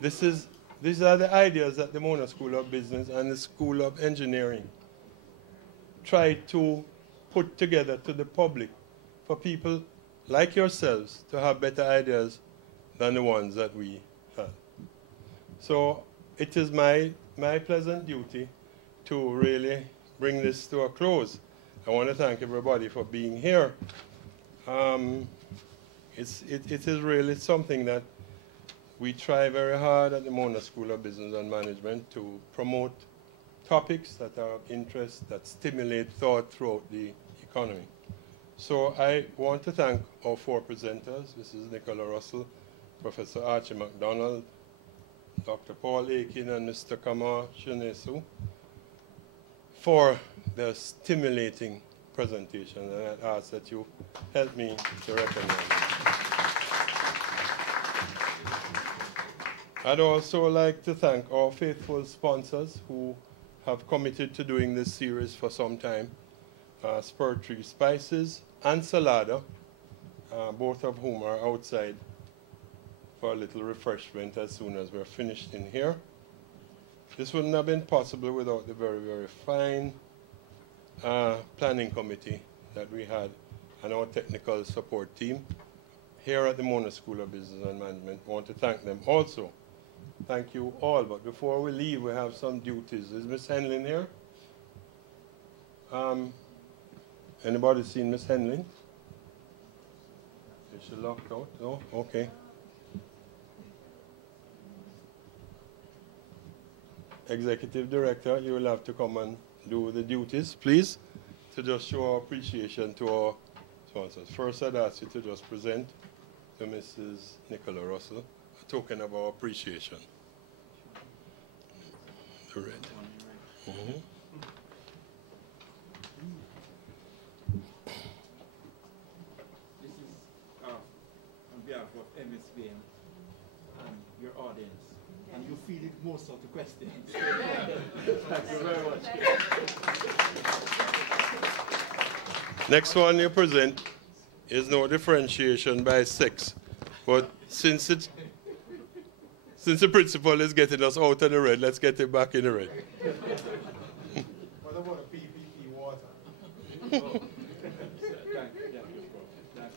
these are the ideas that the Mona School of Business and the School of Engineering try to put together to the public for people like yourselves to have better ideas than the ones that we have. So it is my pleasant duty to really bring this to a close. I want to thank everybody for being here. It is really something that we try very hard at the Mona School of Business and Management to promote topics that are of interest, that stimulate thought throughout the economy. So I want to thank our four presenters, Mrs. Nicola Russell, Professor Archie MacDonald, Dr. Paul Aiken, and Mr. Kamar Shinesu, for the stimulating presentation, and I ask that you help me to recognize them. I'd also like to thank our faithful sponsors who have committed to doing this series for some time, Spur Tree Spices and Salada, both of whom are outside for a little refreshment as soon as we're finished in here. This wouldn't have been possible without the very, very fine planning committee that we had and our technical support team here at the Mona School of Business and Management. I want to thank them also. Thank you all, but before we leave, we have some duties. Is Miss Henlin here? Anybody seen Miss Henlin? Is she locked out? No? Okay. Executive Director, you will have to come and do the duties, please, to just show our appreciation to our sponsors. First, I'd ask you to just present to Mrs. Nicola Russell a token of our appreciation. The red. Mm-hmm. This is on behalf of MSBM and your audience. And you feed it most of the questions. Thank you very much. Next one you present is no differentiation by sex. But since the principal is getting us out of the red, let's get it back in the red. What about the PPP water? Thank you for presenting.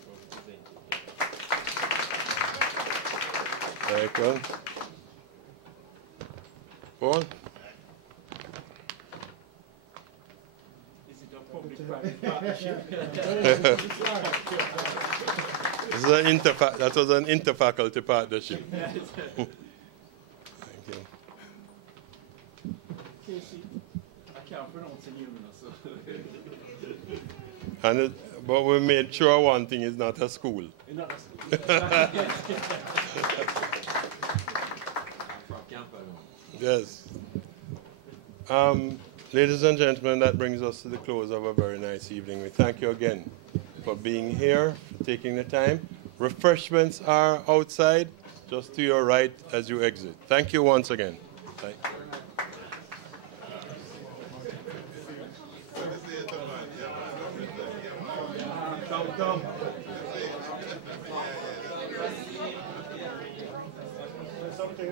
Michael. Paul? Is it a public-private partnership? That was an interfaculty partnership. Thank you. Casey, I can't pronounce the name, so. But we made sure one thing is not a school. Not a school. Yes. Ladies and gentlemen, that brings us to the close of a very nice evening. We thank you again for being here, for taking the time. Refreshments are outside, just to your right as you exit. Thank you once again. Thank you. Something